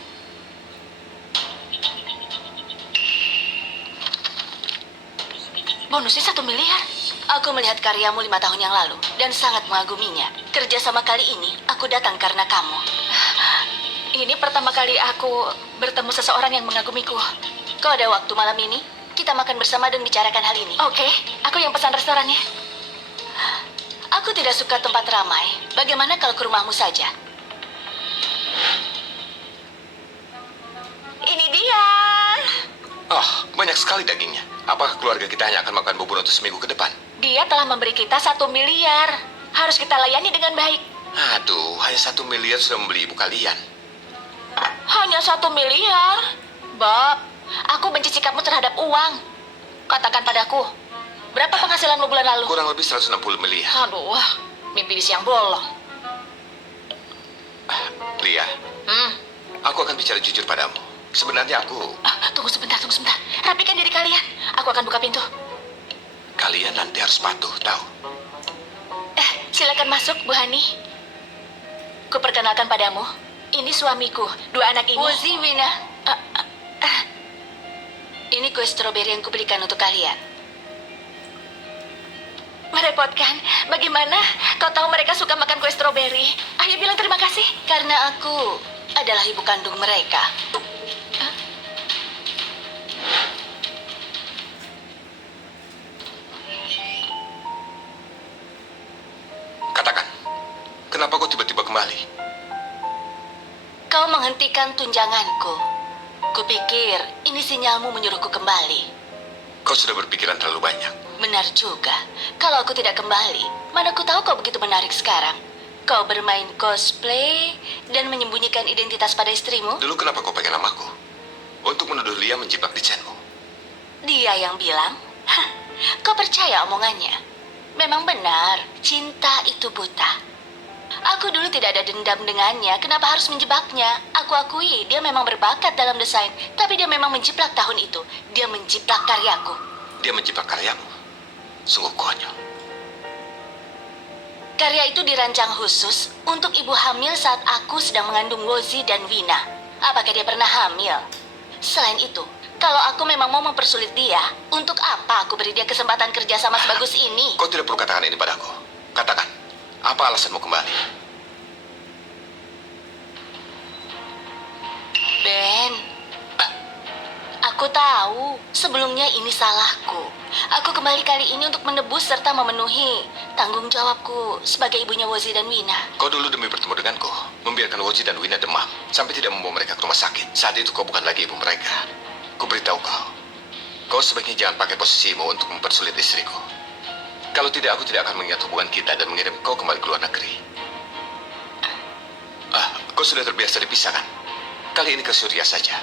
Bonusnya 1 miliar. Aku melihat karyamu 5 tahun yang lalu dan sangat mengaguminya. Kerja sama kali ini, aku datang karena kamu. Ini pertama kali aku bertemu seseorang yang mengagumiku. Kau ada waktu malam ini? Kita makan bersama dan bicarakan hal ini. Oke, aku yang pesan restorannya. Aku tidak suka tempat ramai. Bagaimana kalau ke rumahmu saja? Ini dia. Oh, banyak sekali dagingnya. Apakah keluarga kita hanya akan makan bubur untuk seminggu ke depan? Dia telah memberi kita 1 miliar. Harus kita layani dengan baik. Aduh, hanya 1 miliar sudah membeli ibu kalian. Hanya 1 miliar? Bob, aku benci sikapmu terhadap uang. Katakan padaku, berapa penghasilanmu bulan lalu? Kurang lebih 160 miliar. Aduh, mimpi di siang bolong. Lia, aku akan bicara jujur padamu. Sebenarnya Tunggu sebentar. Rapikan diri kalian. Aku akan buka pintu. kalian nanti harus patuh, tahu? Silakan masuk, Bu Hani. Kuperkenalkan padamu. Ini suamiku. 2 anak ini. Wozi, Wina. Ini kue stroberi yang kuberikan untuk kalian. Merepotkan. Bagaimana kau tahu mereka suka makan kue stroberi? Ayo bilang terima kasih. Karena aku adalah ibu kandung mereka. Katakan, kenapa kau tiba-tiba kembali? Kau menghentikan tunjanganku. Kupikir ini sinyalmu menyuruhku kembali. Kau sudah berpikiran terlalu banyak. Benar juga. Kalau aku tidak kembali, mana ku tahu kau begitu menarik sekarang. Kau bermain cosplay dan menyembunyikan identitas pada istrimu. Dulu kenapa kau pakai namaku? Untuk menuduh Lia menjebak di Chenmu. Dia yang bilang, "Hah, kau percaya omongannya? Memang benar, cinta itu buta. Aku dulu tidak ada dendam dengannya, kenapa harus menjebaknya? Aku akui, dia memang berbakat dalam desain, tapi dia memang menjiplak tahun itu. Dia menjiplak karyaku. Dia menjebak karyamu. Sungguh konyol. Karya itu dirancang khusus untuk ibu hamil saat aku sedang mengandung Wozi dan Wina. Apakah dia pernah hamil? Selain itu, kalau aku memang mau mempersulit dia, untuk apa aku beri dia kesempatan kerja sama sebagus ini? Kau tidak perlu katakan ini padaku. Katakan, apa alasanmu kembali? Ben, aku tahu sebelumnya ini salahku. Aku kembali kali ini untuk menebus serta memenuhi tanggung jawabku sebagai ibunya Wozi dan Wina. Kau dulu demi bertemu denganku, membiarkan Woji dan Wina demam, sampai tidak membawa mereka ke rumah sakit. Saat itu kau bukan lagi ibu mereka. Ku beritahu kau sebaiknya jangan pakai posisimu untuk mempersulit istriku. Kalau tidak, aku tidak akan mengingat hubungan kita dan mengirim kau kembali ke luar negeri. Kau sudah terbiasa dipisah kan? Kali ini ke Surya saja.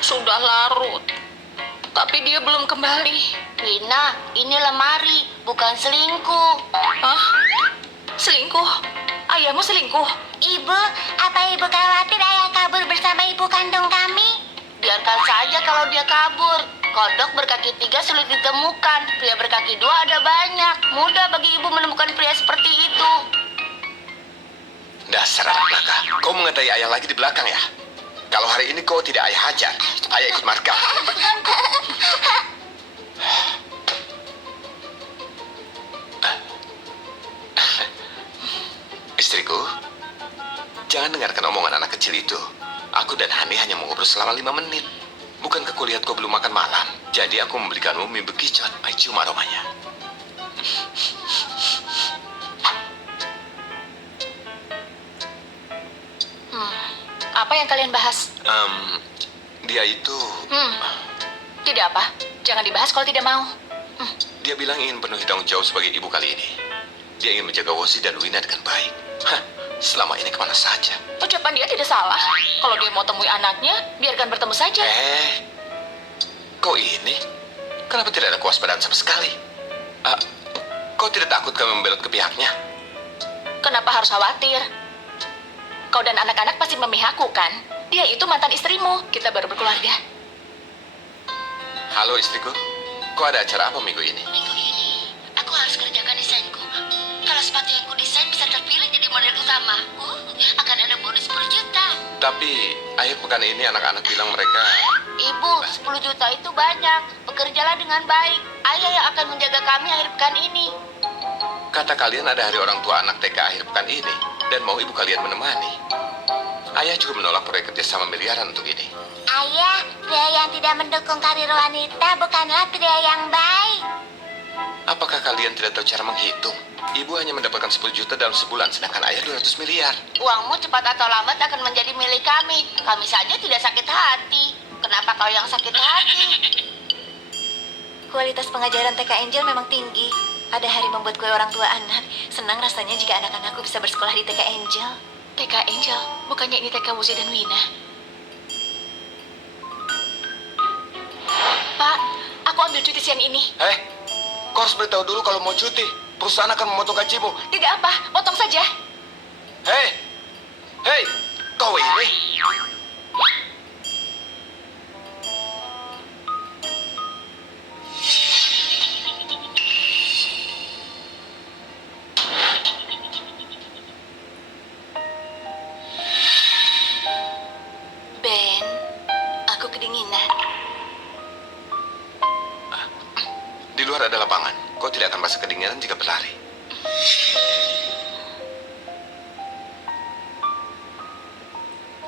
Sudah larut. Tapi dia belum kembali. Wina, ini lemari, bukan selingkuh. Hah? Selingkuh? Ayahmu selingkuh? Ibu, apa ibu khawatir ayah kabur bersama ibu kandung kami? Biarkan saja kalau dia kabur. Kodok berkaki 3 sulit ditemukan. Pria berkaki 2 ada banyak. Mudah bagi ibu menemukan pria seperti itu. Dasar anak nakal. Kau mengatai ayah lagi di belakang ya? Kalau hari ini kau tidak ayah hajar, ayah ikut markah. Istriku, jangan dengarkan omongan anak kecil itu. Aku dan Hani hanya mau ngobrol selama 5 menit. Bukankah kulihat kau belum makan malam? Jadi aku membelikanmu mie bekicot. Cuma aromanya. Apa yang kalian bahas? Dia itu... Tidak apa. Jangan dibahas kalau tidak mau. Dia bilang ingin penuhi tanggung jawab sebagai ibu kali ini. Dia ingin menjaga Wosi dan Wina dengan baik. Selama ini kemana saja? Ucapan dia tidak salah. Kalau dia mau temui anaknya, biarkan bertemu saja. Kau ini? Kenapa tidak ada kewaspadaan sama sekali? Kau tidak takut kami membelot ke pihaknya? Kenapa harus khawatir? Kau dan anak-anak pasti memihakku kan? Dia itu mantan istrimu. Kita baru berkeluarga. Halo istriku, kau ada acara apa minggu ini? Minggu ini, aku harus kerjakan desainku. Kalau sepatu yang ku desain bisa terpilih jadi model utama, akan ada bonus 10 juta. Tapi akhir pekan ini anak-anak bilang mereka... Ibu, 10 juta itu banyak. Bekerjalah dengan baik. Ayah yang akan menjaga kami akhir pekan ini. Kata kalian ada hari orang tua anak TK akhir pekan ini, dan mau ibu kalian menemani. Ayah juga menolak proyek kerjasama miliaran untuk ini. Ayah, pria yang tidak mendukung karir wanita bukanlah pria yang baik. Apakah kalian tidak tahu cara menghitung? Ibu hanya mendapatkan 10 juta dalam sebulan, sedangkan ayah 200 miliar. Uangmu cepat atau lambat akan menjadi milik kami. Kami saja tidak sakit hati. Kenapa kau yang sakit hati? Kualitas pengajaran TK Angel memang tinggi. Ada hari membuat kue orang tua anak. Senang rasanya jika anak-anakku bisa bersekolah di TK Angel. TK Angel, bukannya ini TK Wuzi dan Wina? Pak, aku ambil cuti siang ini. Kau harus beritahu dulu kalau mau cuti. Perusahaan akan memotong gajimu. Tidak apa, potong saja. Hei, kau ini. Ben, aku kedinginan. Di luar ada lapangan. Kau tidak akan merasa kedinginan jika berlari.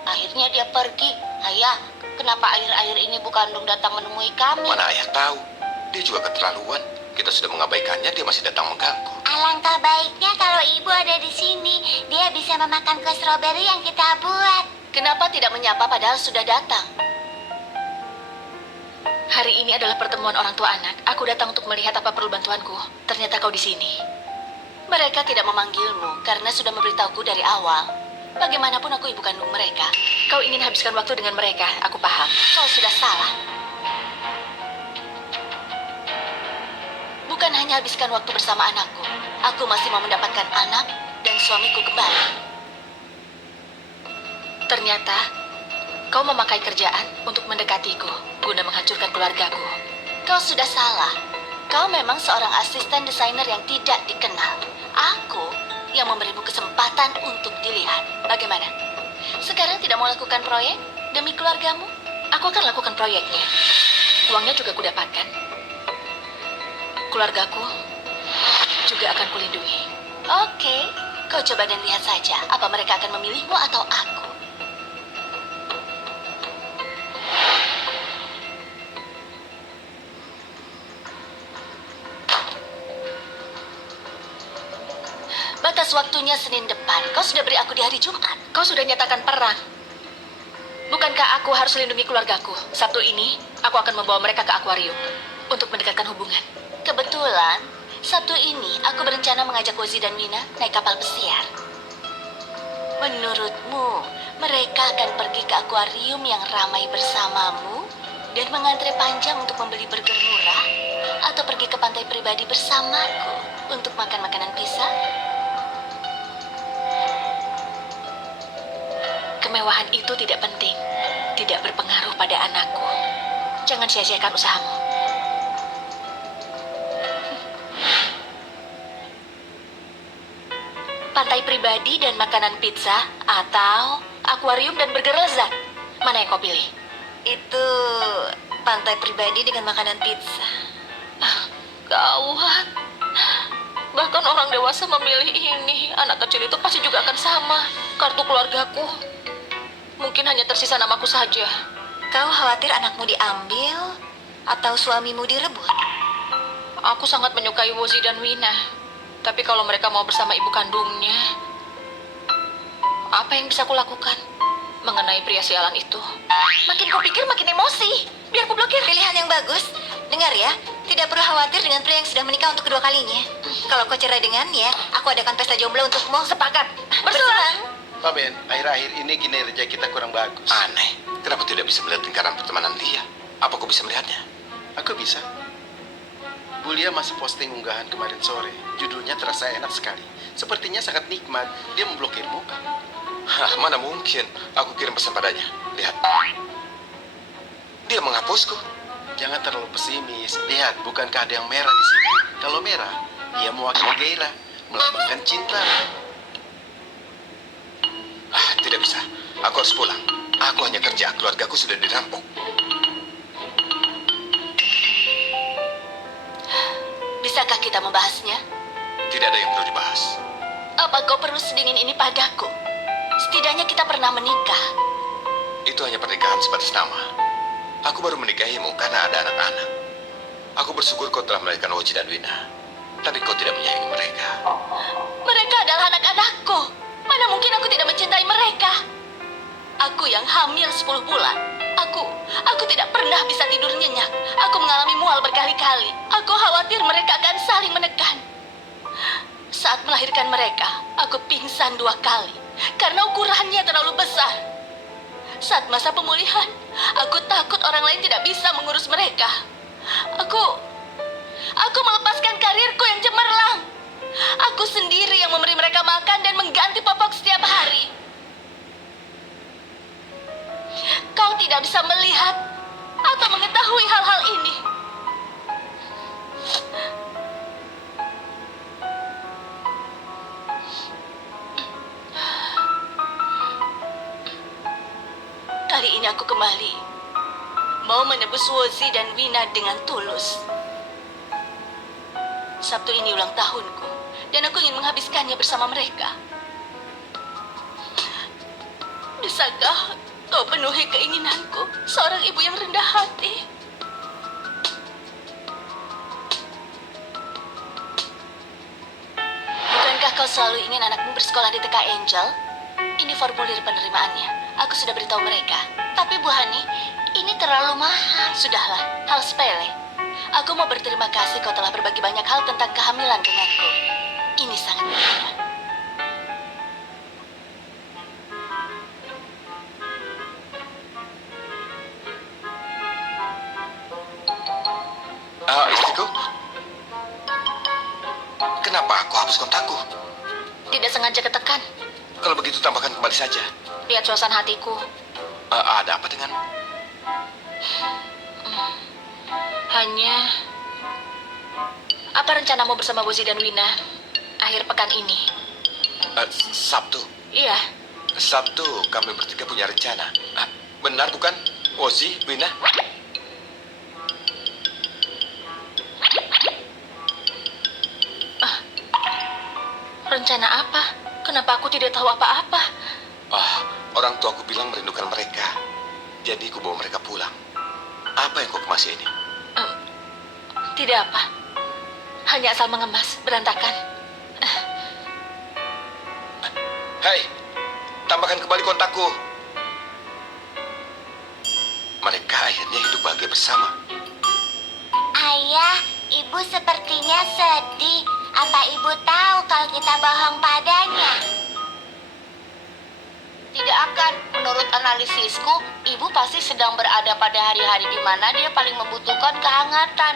Akhirnya dia pergi. Ayah, kenapa akhir-akhir ini Bu Kandung datang menemui kami? Mana ayah tahu? Dia juga keterlaluan. Kita sudah mengabaikannya, dia masih datang mengganggu. Alangkah baiknya kalau ibu ada di sini. Dia bisa memakan kue stroberi yang kita buat. Kenapa tidak menyapa padahal sudah datang? Hari ini adalah pertemuan orang tua anak. Aku datang untuk melihat apa perlu bantuanku. Ternyata kau di sini. Mereka tidak memanggilmu karena sudah memberitahuku dari awal. Bagaimanapun aku ibu kandung mereka. Kau ingin habiskan waktu dengan mereka, aku paham. Kau sudah salah. Bukan hanya habiskan waktu bersama anakku. Aku masih mau mendapatkan anak dan suamiku kembali. Ternyata kau memakai kerjaan untuk mendekatiku guna menghancurkan keluargaku. Kau sudah salah. Kau memang seorang asisten desainer yang tidak dikenal. Aku yang memberimu kesempatan untuk dilihat. Bagaimana? Sekarang tidak mau lakukan proyek demi keluargamu? Aku akan lakukan proyeknya. Uangnya juga kudapatkan. Keluargaku juga akan kulindungi. Oke, kau coba dan lihat saja apa mereka akan memilihmu atau aku. Batas waktunya Senin depan. Kau sudah beri aku di hari Jumat. Kau sudah nyatakan perang. Bukankah aku harus lindungi keluargaku? Sabtu ini, aku akan membawa mereka ke akuarium untuk mendekatkan hubungan. Kebetulan, Sabtu ini aku berencana mengajak Wozi dan Wina naik kapal pesiar. Menurutmu, mereka akan pergi ke akuarium yang ramai bersamamu dan mengantre panjang untuk membeli burger murah? Atau pergi ke pantai pribadi bersamaku untuk makan makanan pisang? Kemewahan itu tidak penting, tidak berpengaruh pada anakku. Jangan sia-siakan usahamu. Pantai pribadi dan makanan pizza atau akuarium dan burger lezat? Mana yang kau pilih? Itu pantai pribadi dengan makanan pizza. Gawat. Bahkan orang dewasa memilih ini. Anak kecil itu pasti juga akan sama. Kartu keluargaku mungkin hanya tersisa namaku saja. Kau khawatir anakmu diambil atau suamimu direbut? Aku sangat menyukai Wozi dan Wina. Tapi kalau mereka mau bersama ibu kandungnya, apa yang bisa kulakukan mengenai pria sialan itu? Makin kau pikir makin emosi. Biar ku blokir. Pilihan yang bagus. Dengar ya, tidak perlu khawatir dengan pria yang sudah menikah untuk kedua kalinya. Kalau kau cerai dengannya, aku adakan pesta jomblo untukmu. Sepakat. Bersenang. Pak Ben, akhir-akhir ini kinerja kita kurang bagus. Aneh, kenapa tidak bisa melihat lingkaran pertemanan dia? Apa kau bisa melihatnya? Aku bisa. Bulia masih posting unggahan kemarin sore. Judulnya terasa enak sekali. Sepertinya sangat nikmat. Dia memblokirmu. Hah, mana mungkin? Aku kirim pesan padanya. Lihat. Dia menghapusku. Jangan terlalu pesimis. Lihat, bukankah ada yang merah di sini? Kalau merah, dia mewakili gairah, melambangkan cinta. Tidak bisa. Aku harus pulang. Aku hanya kerja, keluargaku sudah dirampok. Bisakah kita membahasnya? Tidak ada yang perlu dibahas. Apa kau perlu sedingin ini padaku? Setidaknya kita pernah menikah. Itu hanya pernikahan sebatas nama. Aku baru menikahimu karena ada anak-anak. Aku bersyukur kau telah melahirkan Oji dan Wina. Tapi kau tidak menyayangi mereka. Mereka adalah anak-anakku. Mana mungkin aku tidak mencintai mereka? Aku yang hamil 10 bulan. Aku tidak pernah bisa tidur nyenyak. Aku mengalami mual berkali-kali. Aku khawatir mereka akan saling menekan. Saat melahirkan mereka, aku pingsan 2 kali karena ukurannya terlalu besar. Saat masa pemulihan, aku takut orang lain tidak bisa mengurus mereka. Aku melepaskan karirku yang cemerlang. Aku sendiri yang memberi mereka makan dan mengganti popok setiap hari. Kau tidak bisa melihat atau mengetahui hal-hal ini. Kali ini aku kembali mau menebus Wozi dan Wina dengan tulus. Sabtu ini ulang tahunku, dan aku ingin menghabiskannya bersama mereka. Bisakah kau penuhi keinginanku, seorang ibu yang rendah hati? Bukankah kau selalu ingin anakmu bersekolah di TK Angel? Ini formulir penerimaannya. Aku sudah beritahu mereka. Tapi Bu Hani, ini terlalu mahal. Sudahlah, hal sepele. Aku mau berterima kasih kau telah berbagi banyak hal tentang kehamilan denganku. Ini sangat berguna. Istriku, kenapa aku hapus kontakku? Tidak sengaja ketekan. Kalau begitu tambahkan kembali saja. Lihat suasana hatiku. Ada apa dengan? Hanya... Apa rencanamu bersama Wozi dan Wina akhir pekan ini? Sabtu. Iya, Sabtu kami bertiga punya rencana. Benar bukan, Ozi, Wina? rencana apa? Kenapa aku tidak tahu apa-apa? Orang tuaku bilang merindukan mereka. Jadi ku bawa mereka pulang. Apa yang kau kemas ini? Tidak apa. Hanya asal mengemas, berantakan. Hai, tambahkan kembali kontakku. Mereka akhirnya hidup bahagia bersama. Ayah, ibu sepertinya sedih. Apa ibu tahu kalau kita bohong padanya? Tidak akan. Menurut analisisku, ibu pasti sedang berada pada hari-hari di mana dia paling membutuhkan kehangatan.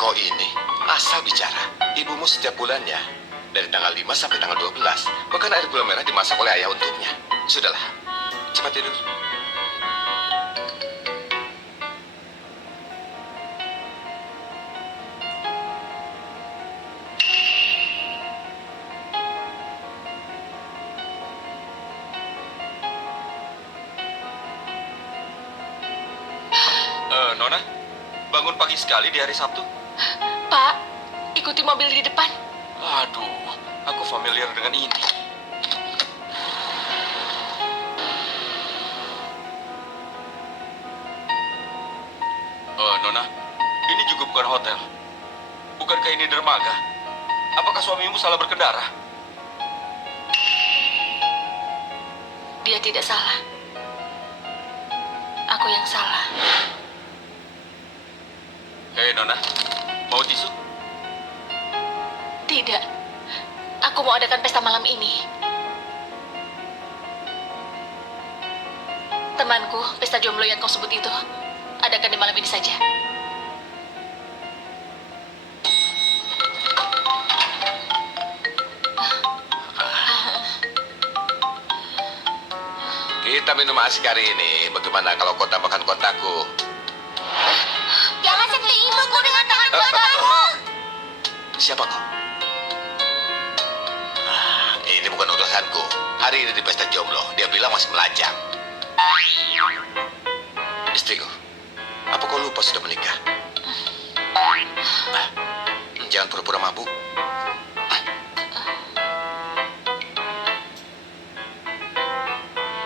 Kau ini asal bicara. Ibumu setiap bulannya dari tanggal 5 sampai tanggal 12 bahkan air gula merah dimasak oleh ayah untuknya. Sudahlah, cepat tidur. Nona, bangun pagi sekali di hari Sabtu. Pak, ikuti mobil di depan. Aduh, aku familiar dengan ini. Nona, ini juga bukan hotel. Bukankah ini dermaga? Apakah suamimu salah berkendara? Dia tidak salah. Aku yang salah. Hei Nona, mau tisu? Tidak. Aku mau adakan pesta malam ini. Temanku, pesta jomblo yang kau sebut itu, adakan di malam ini saja. Kita minum asik hari ini. Bagaimana kalau kau tambahkan kontakku? Jangan sentuh ibuku dengan tangan kotormu. Siapa kau? Ini bukan urusanku. Hari ini di pesta jomblo, dia bilang masih melajang. Istriku, apa kau lupa sudah menikah? Jangan pura-pura mabuk.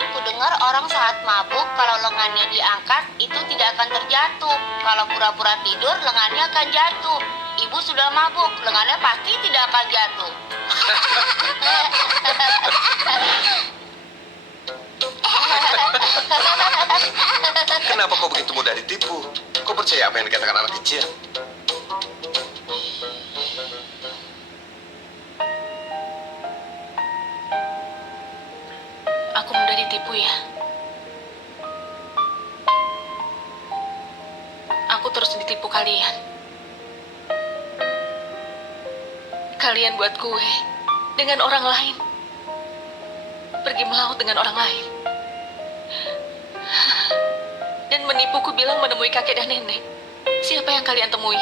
Ku dengar orang saat mabuk kalau lengannya diangkat itu tidak akan terjatuh. Kalau pura-pura tidur lengannya akan jatuh. Ibu sudah mabuk, lengannya pasti tidak akan jatuh. Kenapa kau begitu mudah ditipu? Kau percaya apa yang dikatakan anak kecil? Aku mudah ditipu ya. Aku terus ditipu kalian. Kalian buat kue dengan orang lain. Pergi melaut dengan orang lain. Dan menipuku bilang menemui kakek dan nenek. Siapa yang kalian temui?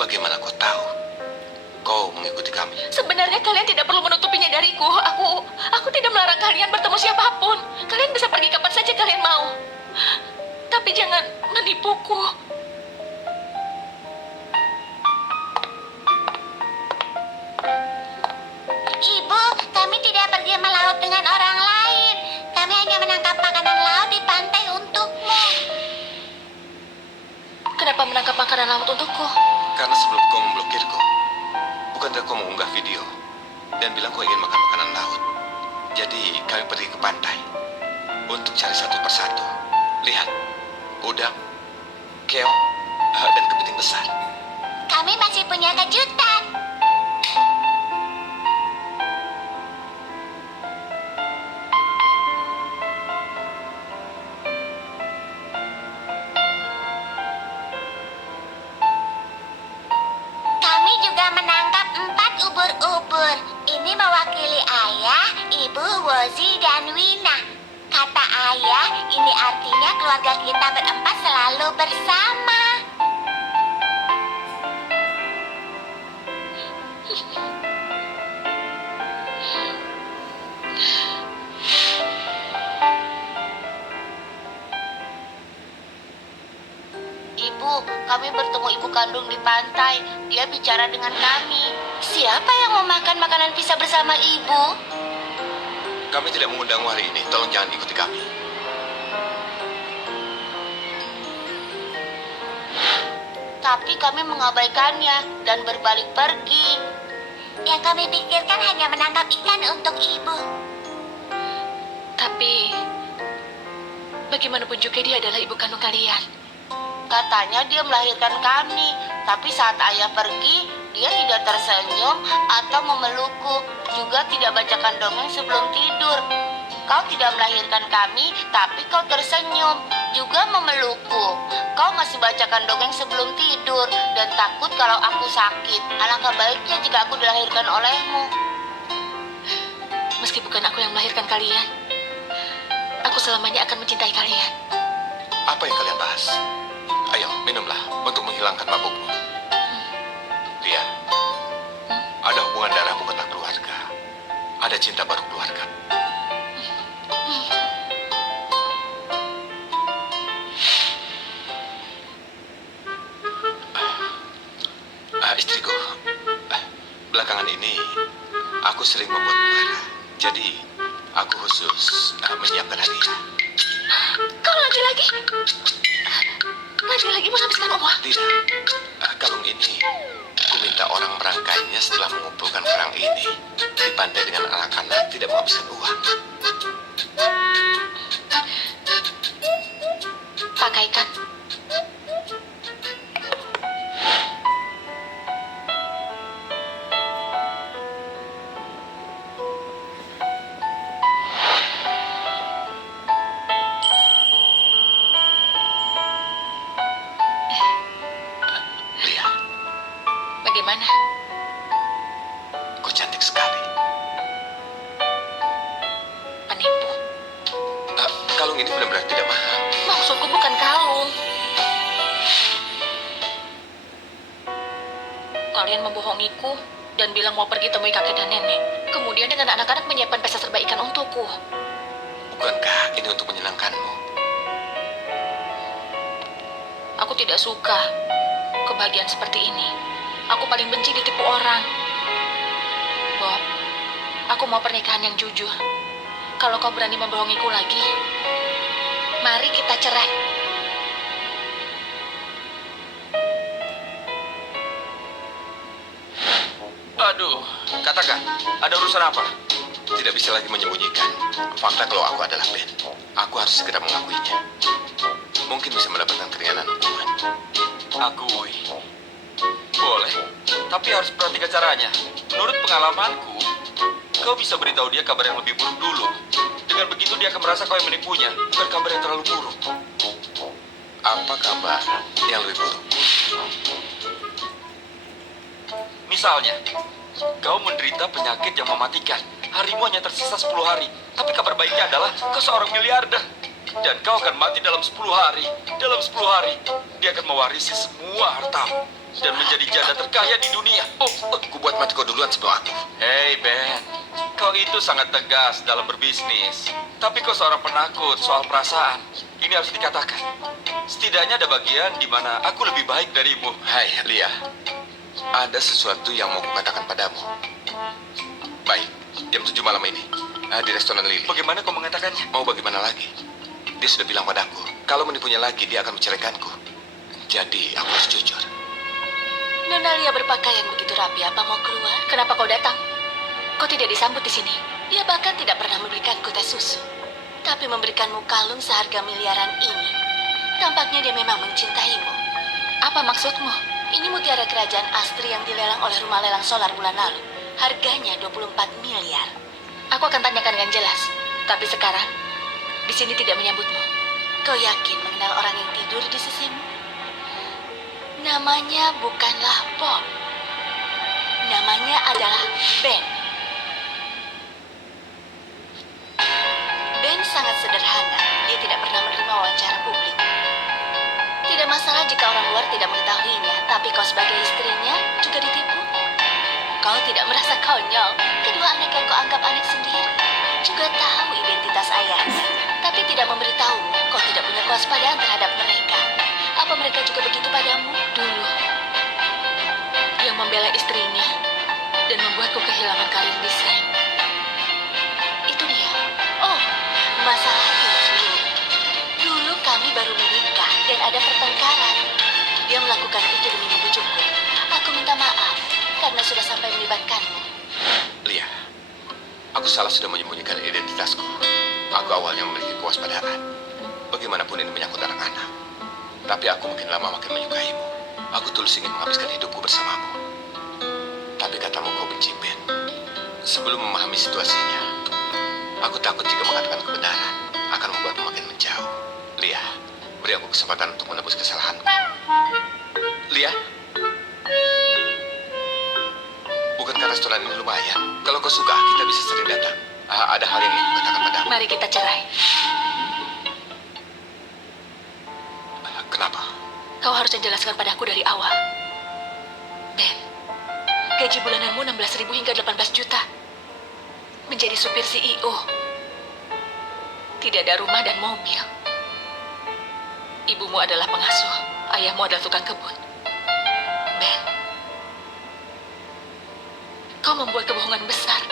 Bagaimana kau tahu? Kau mengikuti kami. Sebenarnya kalian tidak perlu menutupinya dariku. Aku tidak melarang kalian bertemu siapapun. Kalian bisa pergi kapan saja kalian mau. Tapi jangan menipuku. Ibu, kami tidak pergi melaut dengan orang lain. Kami hanya menangkap makanan laut di pantai untukmu. Kenapa menangkap makanan laut untukku? Karena sebelum kau memblokirku, bukankah kau mengunggah video dan bilang kau ingin makan makanan laut? Jadi kami pergi ke pantai untuk cari satu persatu. Lihat, udang, keong, dan kepiting besar. Kami masih punya kejutan. Kami juga menangkap 4 ubur-ubur. Ini mewakili ayah, ibu, Wozi, dan Wina. Kata ayah, ini artinya keluarga kita berempat selalu bersama. Ibu, kami bertemu ibu kandung di pantai. Dia bicara dengan kami. Siapa yang mau makan makanan pisah bersama ibu? Kami tidak mengundangmu hari ini. Tolong jangan ikuti kami. Tapi kami mengabaikannya dan berbalik pergi. Yang kami pikirkan hanya menangkap ikan untuk ibu. Tapi bagaimanapun juga dia adalah ibu kandung kalian. Katanya dia melahirkan kami, tapi saat ayah pergi, dia tidak tersenyum atau memelukku, juga tidak bacakan dongeng sebelum tidur. Kau tidak melahirkan kami, tapi kau tersenyum, juga memelukku. Kau masih bacakan dongeng sebelum tidur, dan takut kalau aku sakit. Alangkah baiknya jika aku dilahirkan olehmu. Meski bukan aku yang melahirkan kalian, aku selamanya akan mencintai kalian. Apa yang kalian bahas? Ayo, minumlah untuk menghilangkan mabukmu. Lihat, ada hubungan darah bukanlah keluarga. Ada cinta baru keluarga. Istriku, belakangan ini aku sering membuatmu marah. Jadi, aku khusus menyiapkan hadiah. Kau lagi-lagi menghabiskan uang. Tidak, kalung ini aku minta orang merangkainya setelah mengumpulkan kerang ini. Di pantai dengan anak-anak tidak menghabiskan uang. Pakaikan. Lia, Bagaimana? kau cantik sekali. Penipu. Kalung ini benar-benar tidak mahal. Maksudku bukan kalung. Kalian membohongiku dan bilang mau pergi temui kakek dan nenek. Kemudian dengan anak-anak menyiapkan pesta serba ikan untukku. Bukankah ini untuk menyenangkanmu? Aku tidak suka kebahagiaan seperti ini. Aku paling benci ditipu orang. Bob, aku mau pernikahan yang jujur. Kalau kau berani membohongiku lagi, mari kita cerai. Aduh, katakan, ada urusan apa? Tidak bisa lagi menyembunyikan. Fakta kalau aku adalah Ben. Aku harus segera mengakuinya. Mungkin bisa mendapatkan keringanan hukuman. Akui. Boleh, tapi harus perhatikan caranya. Menurut pengalamanku, kau bisa beritahu dia kabar yang lebih buruk dulu. Dengan begitu dia akan merasa kau yang menipunya, bukan kabar yang terlalu buruk. Apa kabar yang lebih buruk? Misalnya, kau menderita penyakit yang mematikan. Harimu hanya tersisa 10 hari. Tapi kabar baiknya adalah kau seorang miliarder. Dan kau akan mati dalam 10 hari. Dalam 10 hari, dia akan mewarisi semua hartamu. Dan menjadi janda terkaya di dunia. Aku buat mati kau duluan sebelum aku. Hei Ben, kau itu sangat tegas dalam berbisnis. Tapi kau seorang penakut soal perasaan. Ini harus dikatakan. Setidaknya ada bagian di mana aku lebih baik darimu. Hai, Lia. Ada sesuatu yang mau kukatakan padamu. Baik, jam 7 malam ini. Di restoran Lily. Bagaimana kau mengatakannya? Mau bagaimana lagi? Dia sudah bilang padaku, kalau menipunya lagi, dia akan menceraikanku. Jadi, aku harus jujur. Nona Lia berpakaian begitu rapi, apa mau keluar? Kenapa kau datang? Kau tidak disambut di sini. Dia bahkan tidak pernah memberikanku teh susu. Tapi memberikanmu kalung seharga miliaran ini. Tampaknya dia memang mencintaimu. Apa maksudmu? Ini mutiara kerajaan Astri yang dilelang oleh rumah lelang solar bulan lalu. Harganya 24 miliar. Aku akan tanyakan dengan jelas. Tapi sekarang, di sini tidak menyambutmu. Kau yakin mengenal orang yang tidur di sisimu? Namanya bukanlah Bob. Namanya adalah Ben. Ben sangat sederhana. Dia tidak pernah menerima wawancara publik. Tidak masalah jika orang luar tidak mengetahuinya, tapi kau sebagai istrinya juga ditipu. Kau tidak merasa konyol. Kedua anak yang kau anggap anak sendiri juga tahu identitas ayahnya, tapi tidak memberitahumu. Kau tidak punya kewaspadaan terhadap mereka. Apa mereka juga begitu padamu? Dulu, yang membela istrinya dan membuatku kehilangan karir desain. Itu dia. Oh, masalah itu. Dulu kami baru menikah dan ada pertengkaran. Dia melakukan itu demi membujukku. Aku minta maaf karena sudah sampai melibatkanmu. Lia, aku salah sudah menyembunyikan identitasku. Aku awalnya memiliki kewaspadaan. Bagaimanapun ini menyangkut anak-anak. Tapi aku makin lama makin menyukaimu. Aku tulus ingin menghabiskan hidupku bersamamu. Tapi katamu kau benci Ben. Sebelum memahami situasinya, aku takut jika mengatakan kebenaran akan membuatmu makin menjauh. Lia, beri aku kesempatan untuk menebus kesalahanku. Lia, bukankah restoran ini lumayan? Kalau kau suka, kita bisa sering datang. Ada hal yang ingin kukatakan padamu. Mari kita cerai. Kenapa? Kau harus menjelaskan padaku dari awal. Ben, gaji bulananmu 16.000 hingga 18 juta. Menjadi supir CEO. Tidak ada rumah dan mobil. Ibumu adalah pengasuh, ayahmu adalah tukang kebun. Ben, kau membuat kebohongan besar.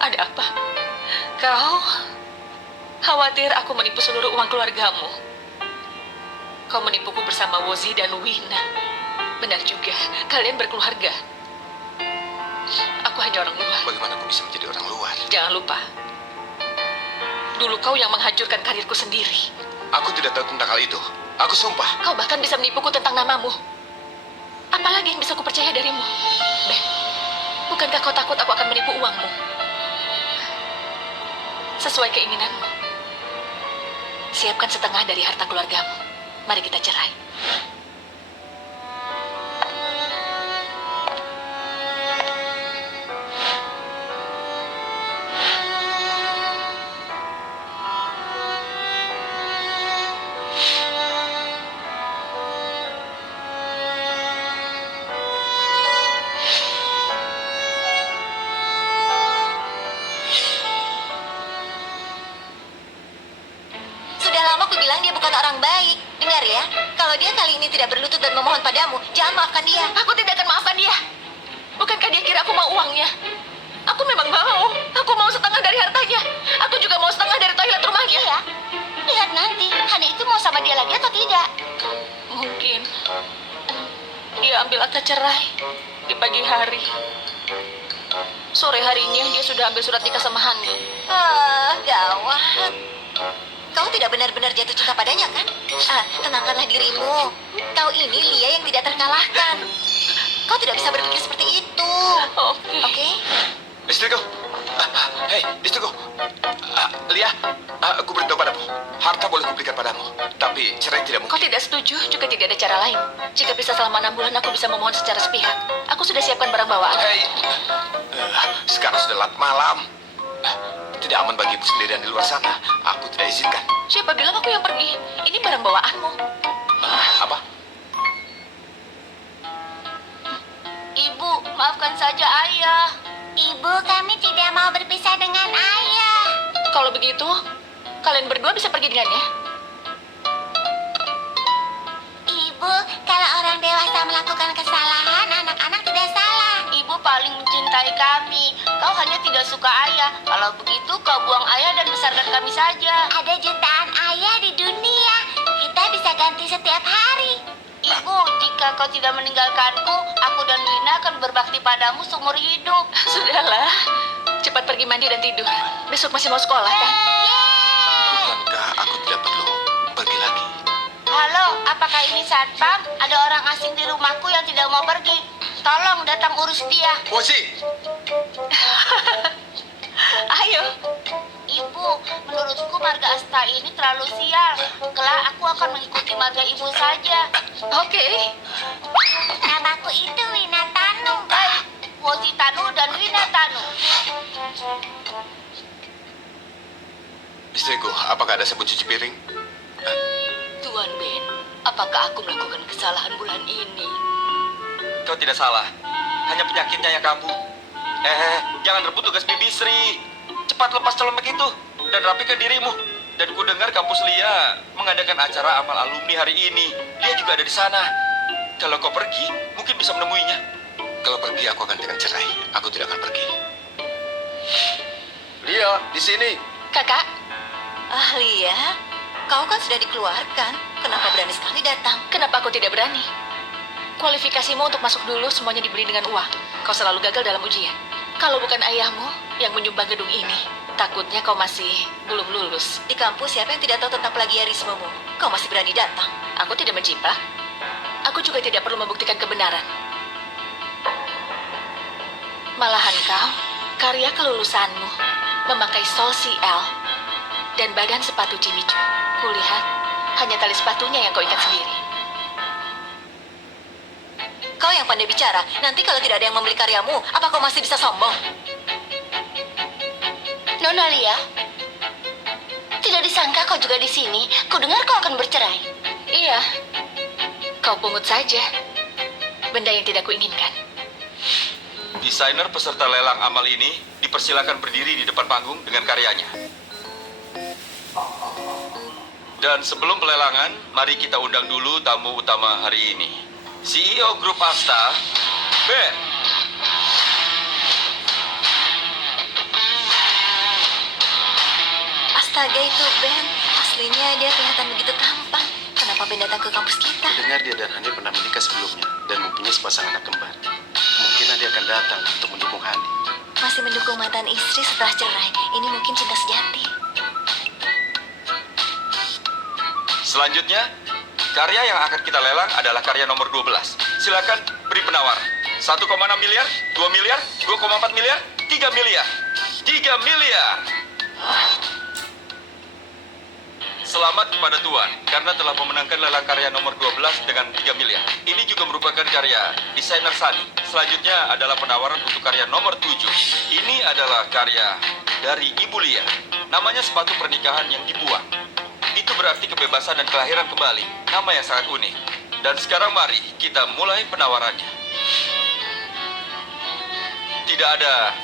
Ada apa? Kau khawatir aku menipu seluruh uang keluargamu. Kau menipuku bersama Wozi dan Wina. Benar juga, kalian berkeluarga. Aku hanya orang luar. Bagaimana aku bisa menjadi orang luar? Jangan lupa, dulu kau yang menghancurkan karirku sendiri. Aku tidak tahu tentang hal itu. Aku sumpah. Kau bahkan bisa menipuku tentang namamu. Apalagi yang bisa kupercaya darimu? Ben, bukankah kau takut aku akan menipu uangmu? Sesuai keinginanmu. Siapkan setengah dari harta keluargamu. Mari kita cerai. bukan orang baik. Dengar ya, kalau dia kali ini tidak berlutut dan memohon padamu, jangan maafkan dia. Aku tidak akan maafkan dia. Bukankah dia kira aku mau uangnya? Aku memang mau. Aku mau setengah dari hartanya. Aku juga mau setengah dari toilet rumahnya. Iya. Lihat nanti, Hani itu mau sama dia lagi atau tidak? Mungkin dia ambil akta cerai di pagi hari. Sore harinya dia sudah ambil surat nikah sama Hani. Gawat. Kau tidak benar-benar jatuh cinta padanya, kan? Tenangkanlah dirimu. Kau ini Lia yang tidak terkalahkan. Kau tidak bisa berpikir seperti itu. Oke? Istriku. Hei, istriku. Lia, aku beritahu padamu. Harta boleh kuberikan padamu, tapi cerai tidak Kau mungkin. tidak setuju, juga tidak ada cara lain. Jika bisa selama 6 bulan, aku bisa memohon secara sepihak. Aku sudah siapkan barang bawaan. Hei, sekarang sudah larut malam. Tidak aman bagimu sendirian di luar sana. Aku tidak izinkan. Siapa bilang aku yang pergi? Ini barang bawaanmu. Apa? Ibu, maafkan saja ayah. Ibu, kami tidak mau berpisah dengan ayah. Kalau begitu, kalian berdua bisa pergi dengannya. Ibu, kalau orang dewasa melakukan kesalahan, anak-anak tidak salah. Ibu paling mencintai kami. Kau hanya tidak suka ayah. Kalau begitu, kau buang ayah dan besarkan kami saja. Ada jutaan ayah di dunia. Kita bisa ganti setiap hari. Ibu, jika kau tidak meninggalkanku, aku dan Wina akan berbakti padamu seumur hidup. Sudahlah, cepat pergi mandi dan tidur. Besok masih mau sekolah, kan? Bukankah aku tidak perlu pergi lagi? Halo, apakah ini satpam? Ada orang asing di rumahku yang tidak mau pergi. Tolong datang urus dia. Wosi, Ayo. Ibu, menurutku marga Asta ini terlalu sial. Kelak aku akan mengikuti marga ibu saja. Oke. Namaku itu Winatanu. Baik, Wozi Tanu dan Wina Tanu. istriku, apakah ada sabun cuci piring? Tuan Ben, apakah aku melakukan kesalahan bulan ini? Kau tidak salah. Hanya penyakitnya yang kambuh. Jangan rebut tugas Bibi Sri. Cepat lepas celemek itu dan rapikan dirimu. Dan ku dengar kampus Lia mengadakan acara amal alumni hari ini. Lia juga ada di sana. Kalau kau pergi, mungkin bisa menemuinya. Kalau pergi, aku akan dengan cerai. Aku tidak akan pergi. Lia, di sini. Kakak, Lia, kau kan sudah dikeluarkan. Kenapa berani sekali datang? kenapa aku tidak berani? Kualifikasimu untuk masuk dulu semuanya dibeli dengan uang. Kau selalu gagal dalam ujian. Kalau bukan ayahmu yang menyumbang gedung ini, takutnya kau masih belum lulus. Di kampus siapa yang tidak tahu tentang plagiarismemu? Kau masih berani datang. Aku tidak menciplak. Aku juga tidak perlu membuktikan kebenaran. Malahan kau, karya kelulusanmu, memakai sol CL dan badan sepatu Jimmy Choo. Kulihat, hanya tali sepatunya yang kau ikat sendiri. Kau yang pandai bicara. Nanti kalau tidak ada yang membeli karyamu, apa kau masih bisa sombong? Nona Lia, tidak disangka kau juga di sini. Kudengar kau akan bercerai. Iya, kau pungut saja. Benda yang tidak kuinginkan. Desainer peserta lelang amal ini dipersilakan berdiri di depan panggung dengan karyanya. Dan sebelum pelelangan, mari kita undang dulu tamu utama hari ini. CEO Grup Asta, Ben. Astaga itu Ben, aslinya dia kelihatan begitu tampan. Kenapa Ben datang ke kampus kita? Dengar dia dan Hani pernah menikah sebelumnya dan mempunyai sepasang anak kembar. Mungkin dia akan datang untuk mendukung Hani. Masih mendukung mantan istri setelah cerai. Ini mungkin cinta sejati. Selanjutnya, karya yang akan kita lelang adalah karya nomor 12. Silakan beri penawar. 1,6 miliar, 2 miliar, 2,4 miliar, 3 miliar. 3 miliar. Selamat kepada Tuan, karena telah memenangkan lelang karya nomor 12 dengan 3 miliar. Ini juga merupakan karya desainer Sani. Selanjutnya adalah penawaran untuk karya nomor 7. Ini adalah karya dari Ibu Lia. Namanya sepatu pernikahan yang dibuang. Itu berarti kebebasan dan kelahiran kembali. Nama yang sangat unik. Dan sekarang mari kita mulai penawarannya. Tidak ada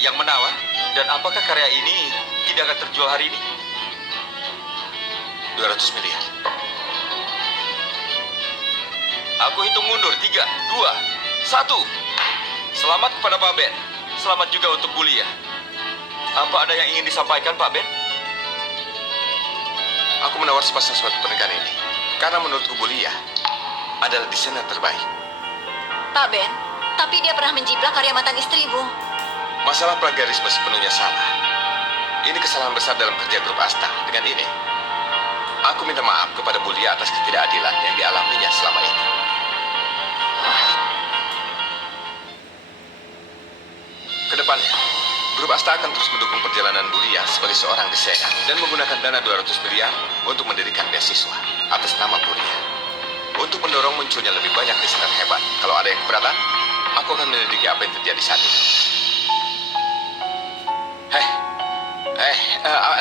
yang menawar. Dan apakah karya ini tidak akan terjual hari ini? 200 miliar. Aku hitung mundur. 3, 2, 1. Selamat kepada Pak Ben. Selamat juga untuk Bulia. Apa ada yang ingin disampaikan, Pak Ben? Aku menawar sepasang suatu pernikahan ini karena menurutku Bulia adalah desainer terbaik. Pak Ben, tapi dia pernah menjiplak karya mantan istrimu. Masalah plagiarisme sepenuhnya salah. Ini kesalahan besar dalam kerja grup Asta. Dengan ini, aku minta maaf kepada Bulia atas ketidakadilan yang dialaminya selama ini. Kedepannya, grup Asta akan terus mendukung perjalanan Bulia sebagai seorang desainer dan menggunakan dana 200 miliar untuk mendirikan beasiswa atas nama Bulia. Untuk mendorong munculnya lebih banyak desainer hebat. Kalau ada yang keberatan, aku akan menyelidiki apa yang terjadi saat itu.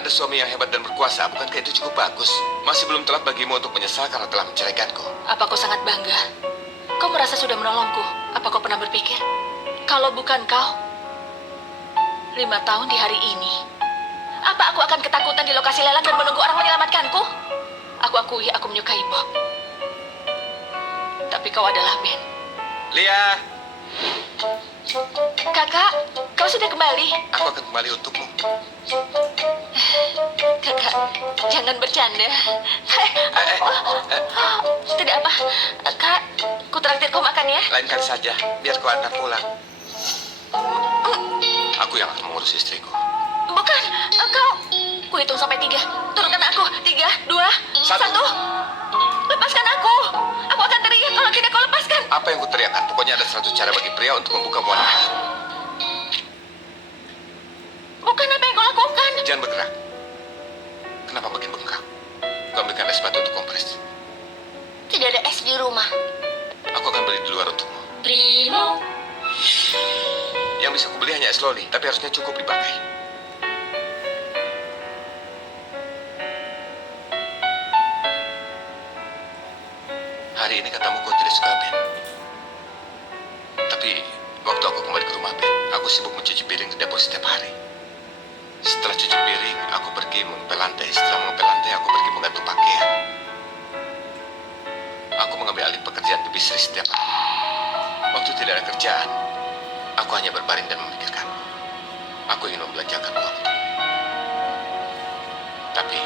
Ada suami yang hebat dan berkuasa. Bukankah itu cukup bagus? Masih belum telat bagimu untuk menyesal karena telah menceraikanku. Apa kau sangat bangga? Kau merasa sudah menolongku. Apa kau pernah berpikir? Kalau bukan kau, 5 tahun di hari ini, apa aku akan ketakutan di lokasi lelang dan menunggu orang menyelamatkanku? Aku akui aku menyukai Bob. Tapi kau adalah Ben. Lia, Kakak, kau sudah kembali. aku akan kembali untukmu. Kakak, jangan bercanda. Tidak apa. Kak, ku traktir kau makan ya. Lain kali saja, biar kau antar pulang. Aku yang akan mengurus istriku. Bukan, kau. Ku hitung sampai 3. Turunkan aku. 3, 2, 1. Lepaskan aku. Aku akan teriak kalau tidak kau lepaskan. Apa yang kuteriakan? Pokoknya ada 100 cara bagi pria untuk membuka wanita. Bukan apa yang kau lakukan. Jangan bergerak. Kenapa makin bengkak? Kau ambilkan es batu untuk kompres. Tidak ada es di rumah. Aku akan beli di luar untukmu. Primo. Yang bisa kubeli hanya es loli, tapi harusnya cukup dipakai. Hari ini katamu kau tidak suka Ben. Tapi waktu aku kembali ke rumah Ben, aku sibuk mencuci piring di dapur setiap hari. Setelah cuci piring, aku pergi mengepel lantai. Setelah mengepel lantai, aku pergi menggantung pakaian. Aku mengambil alih pekerjaan babysitting setiap hari. Waktu tidak ada kerjaan, aku hanya berbaring dan memikirkan. Aku ingin membelanjakan uang. Tapi,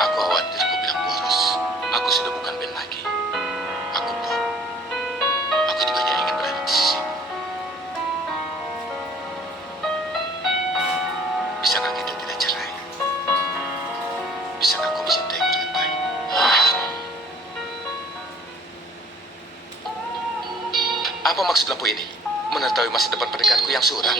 aku khawatir kau bilang boros. Aku sudah bukan Ben lagi. Aku Bob. Aku juga hanya ingin berada di sisimu. Bisakah kita tidak cerai? Bisakah kau mencintaiku dengan baik? Apa maksud lampu ini? Menertaui masa depan pernikahanku yang suram.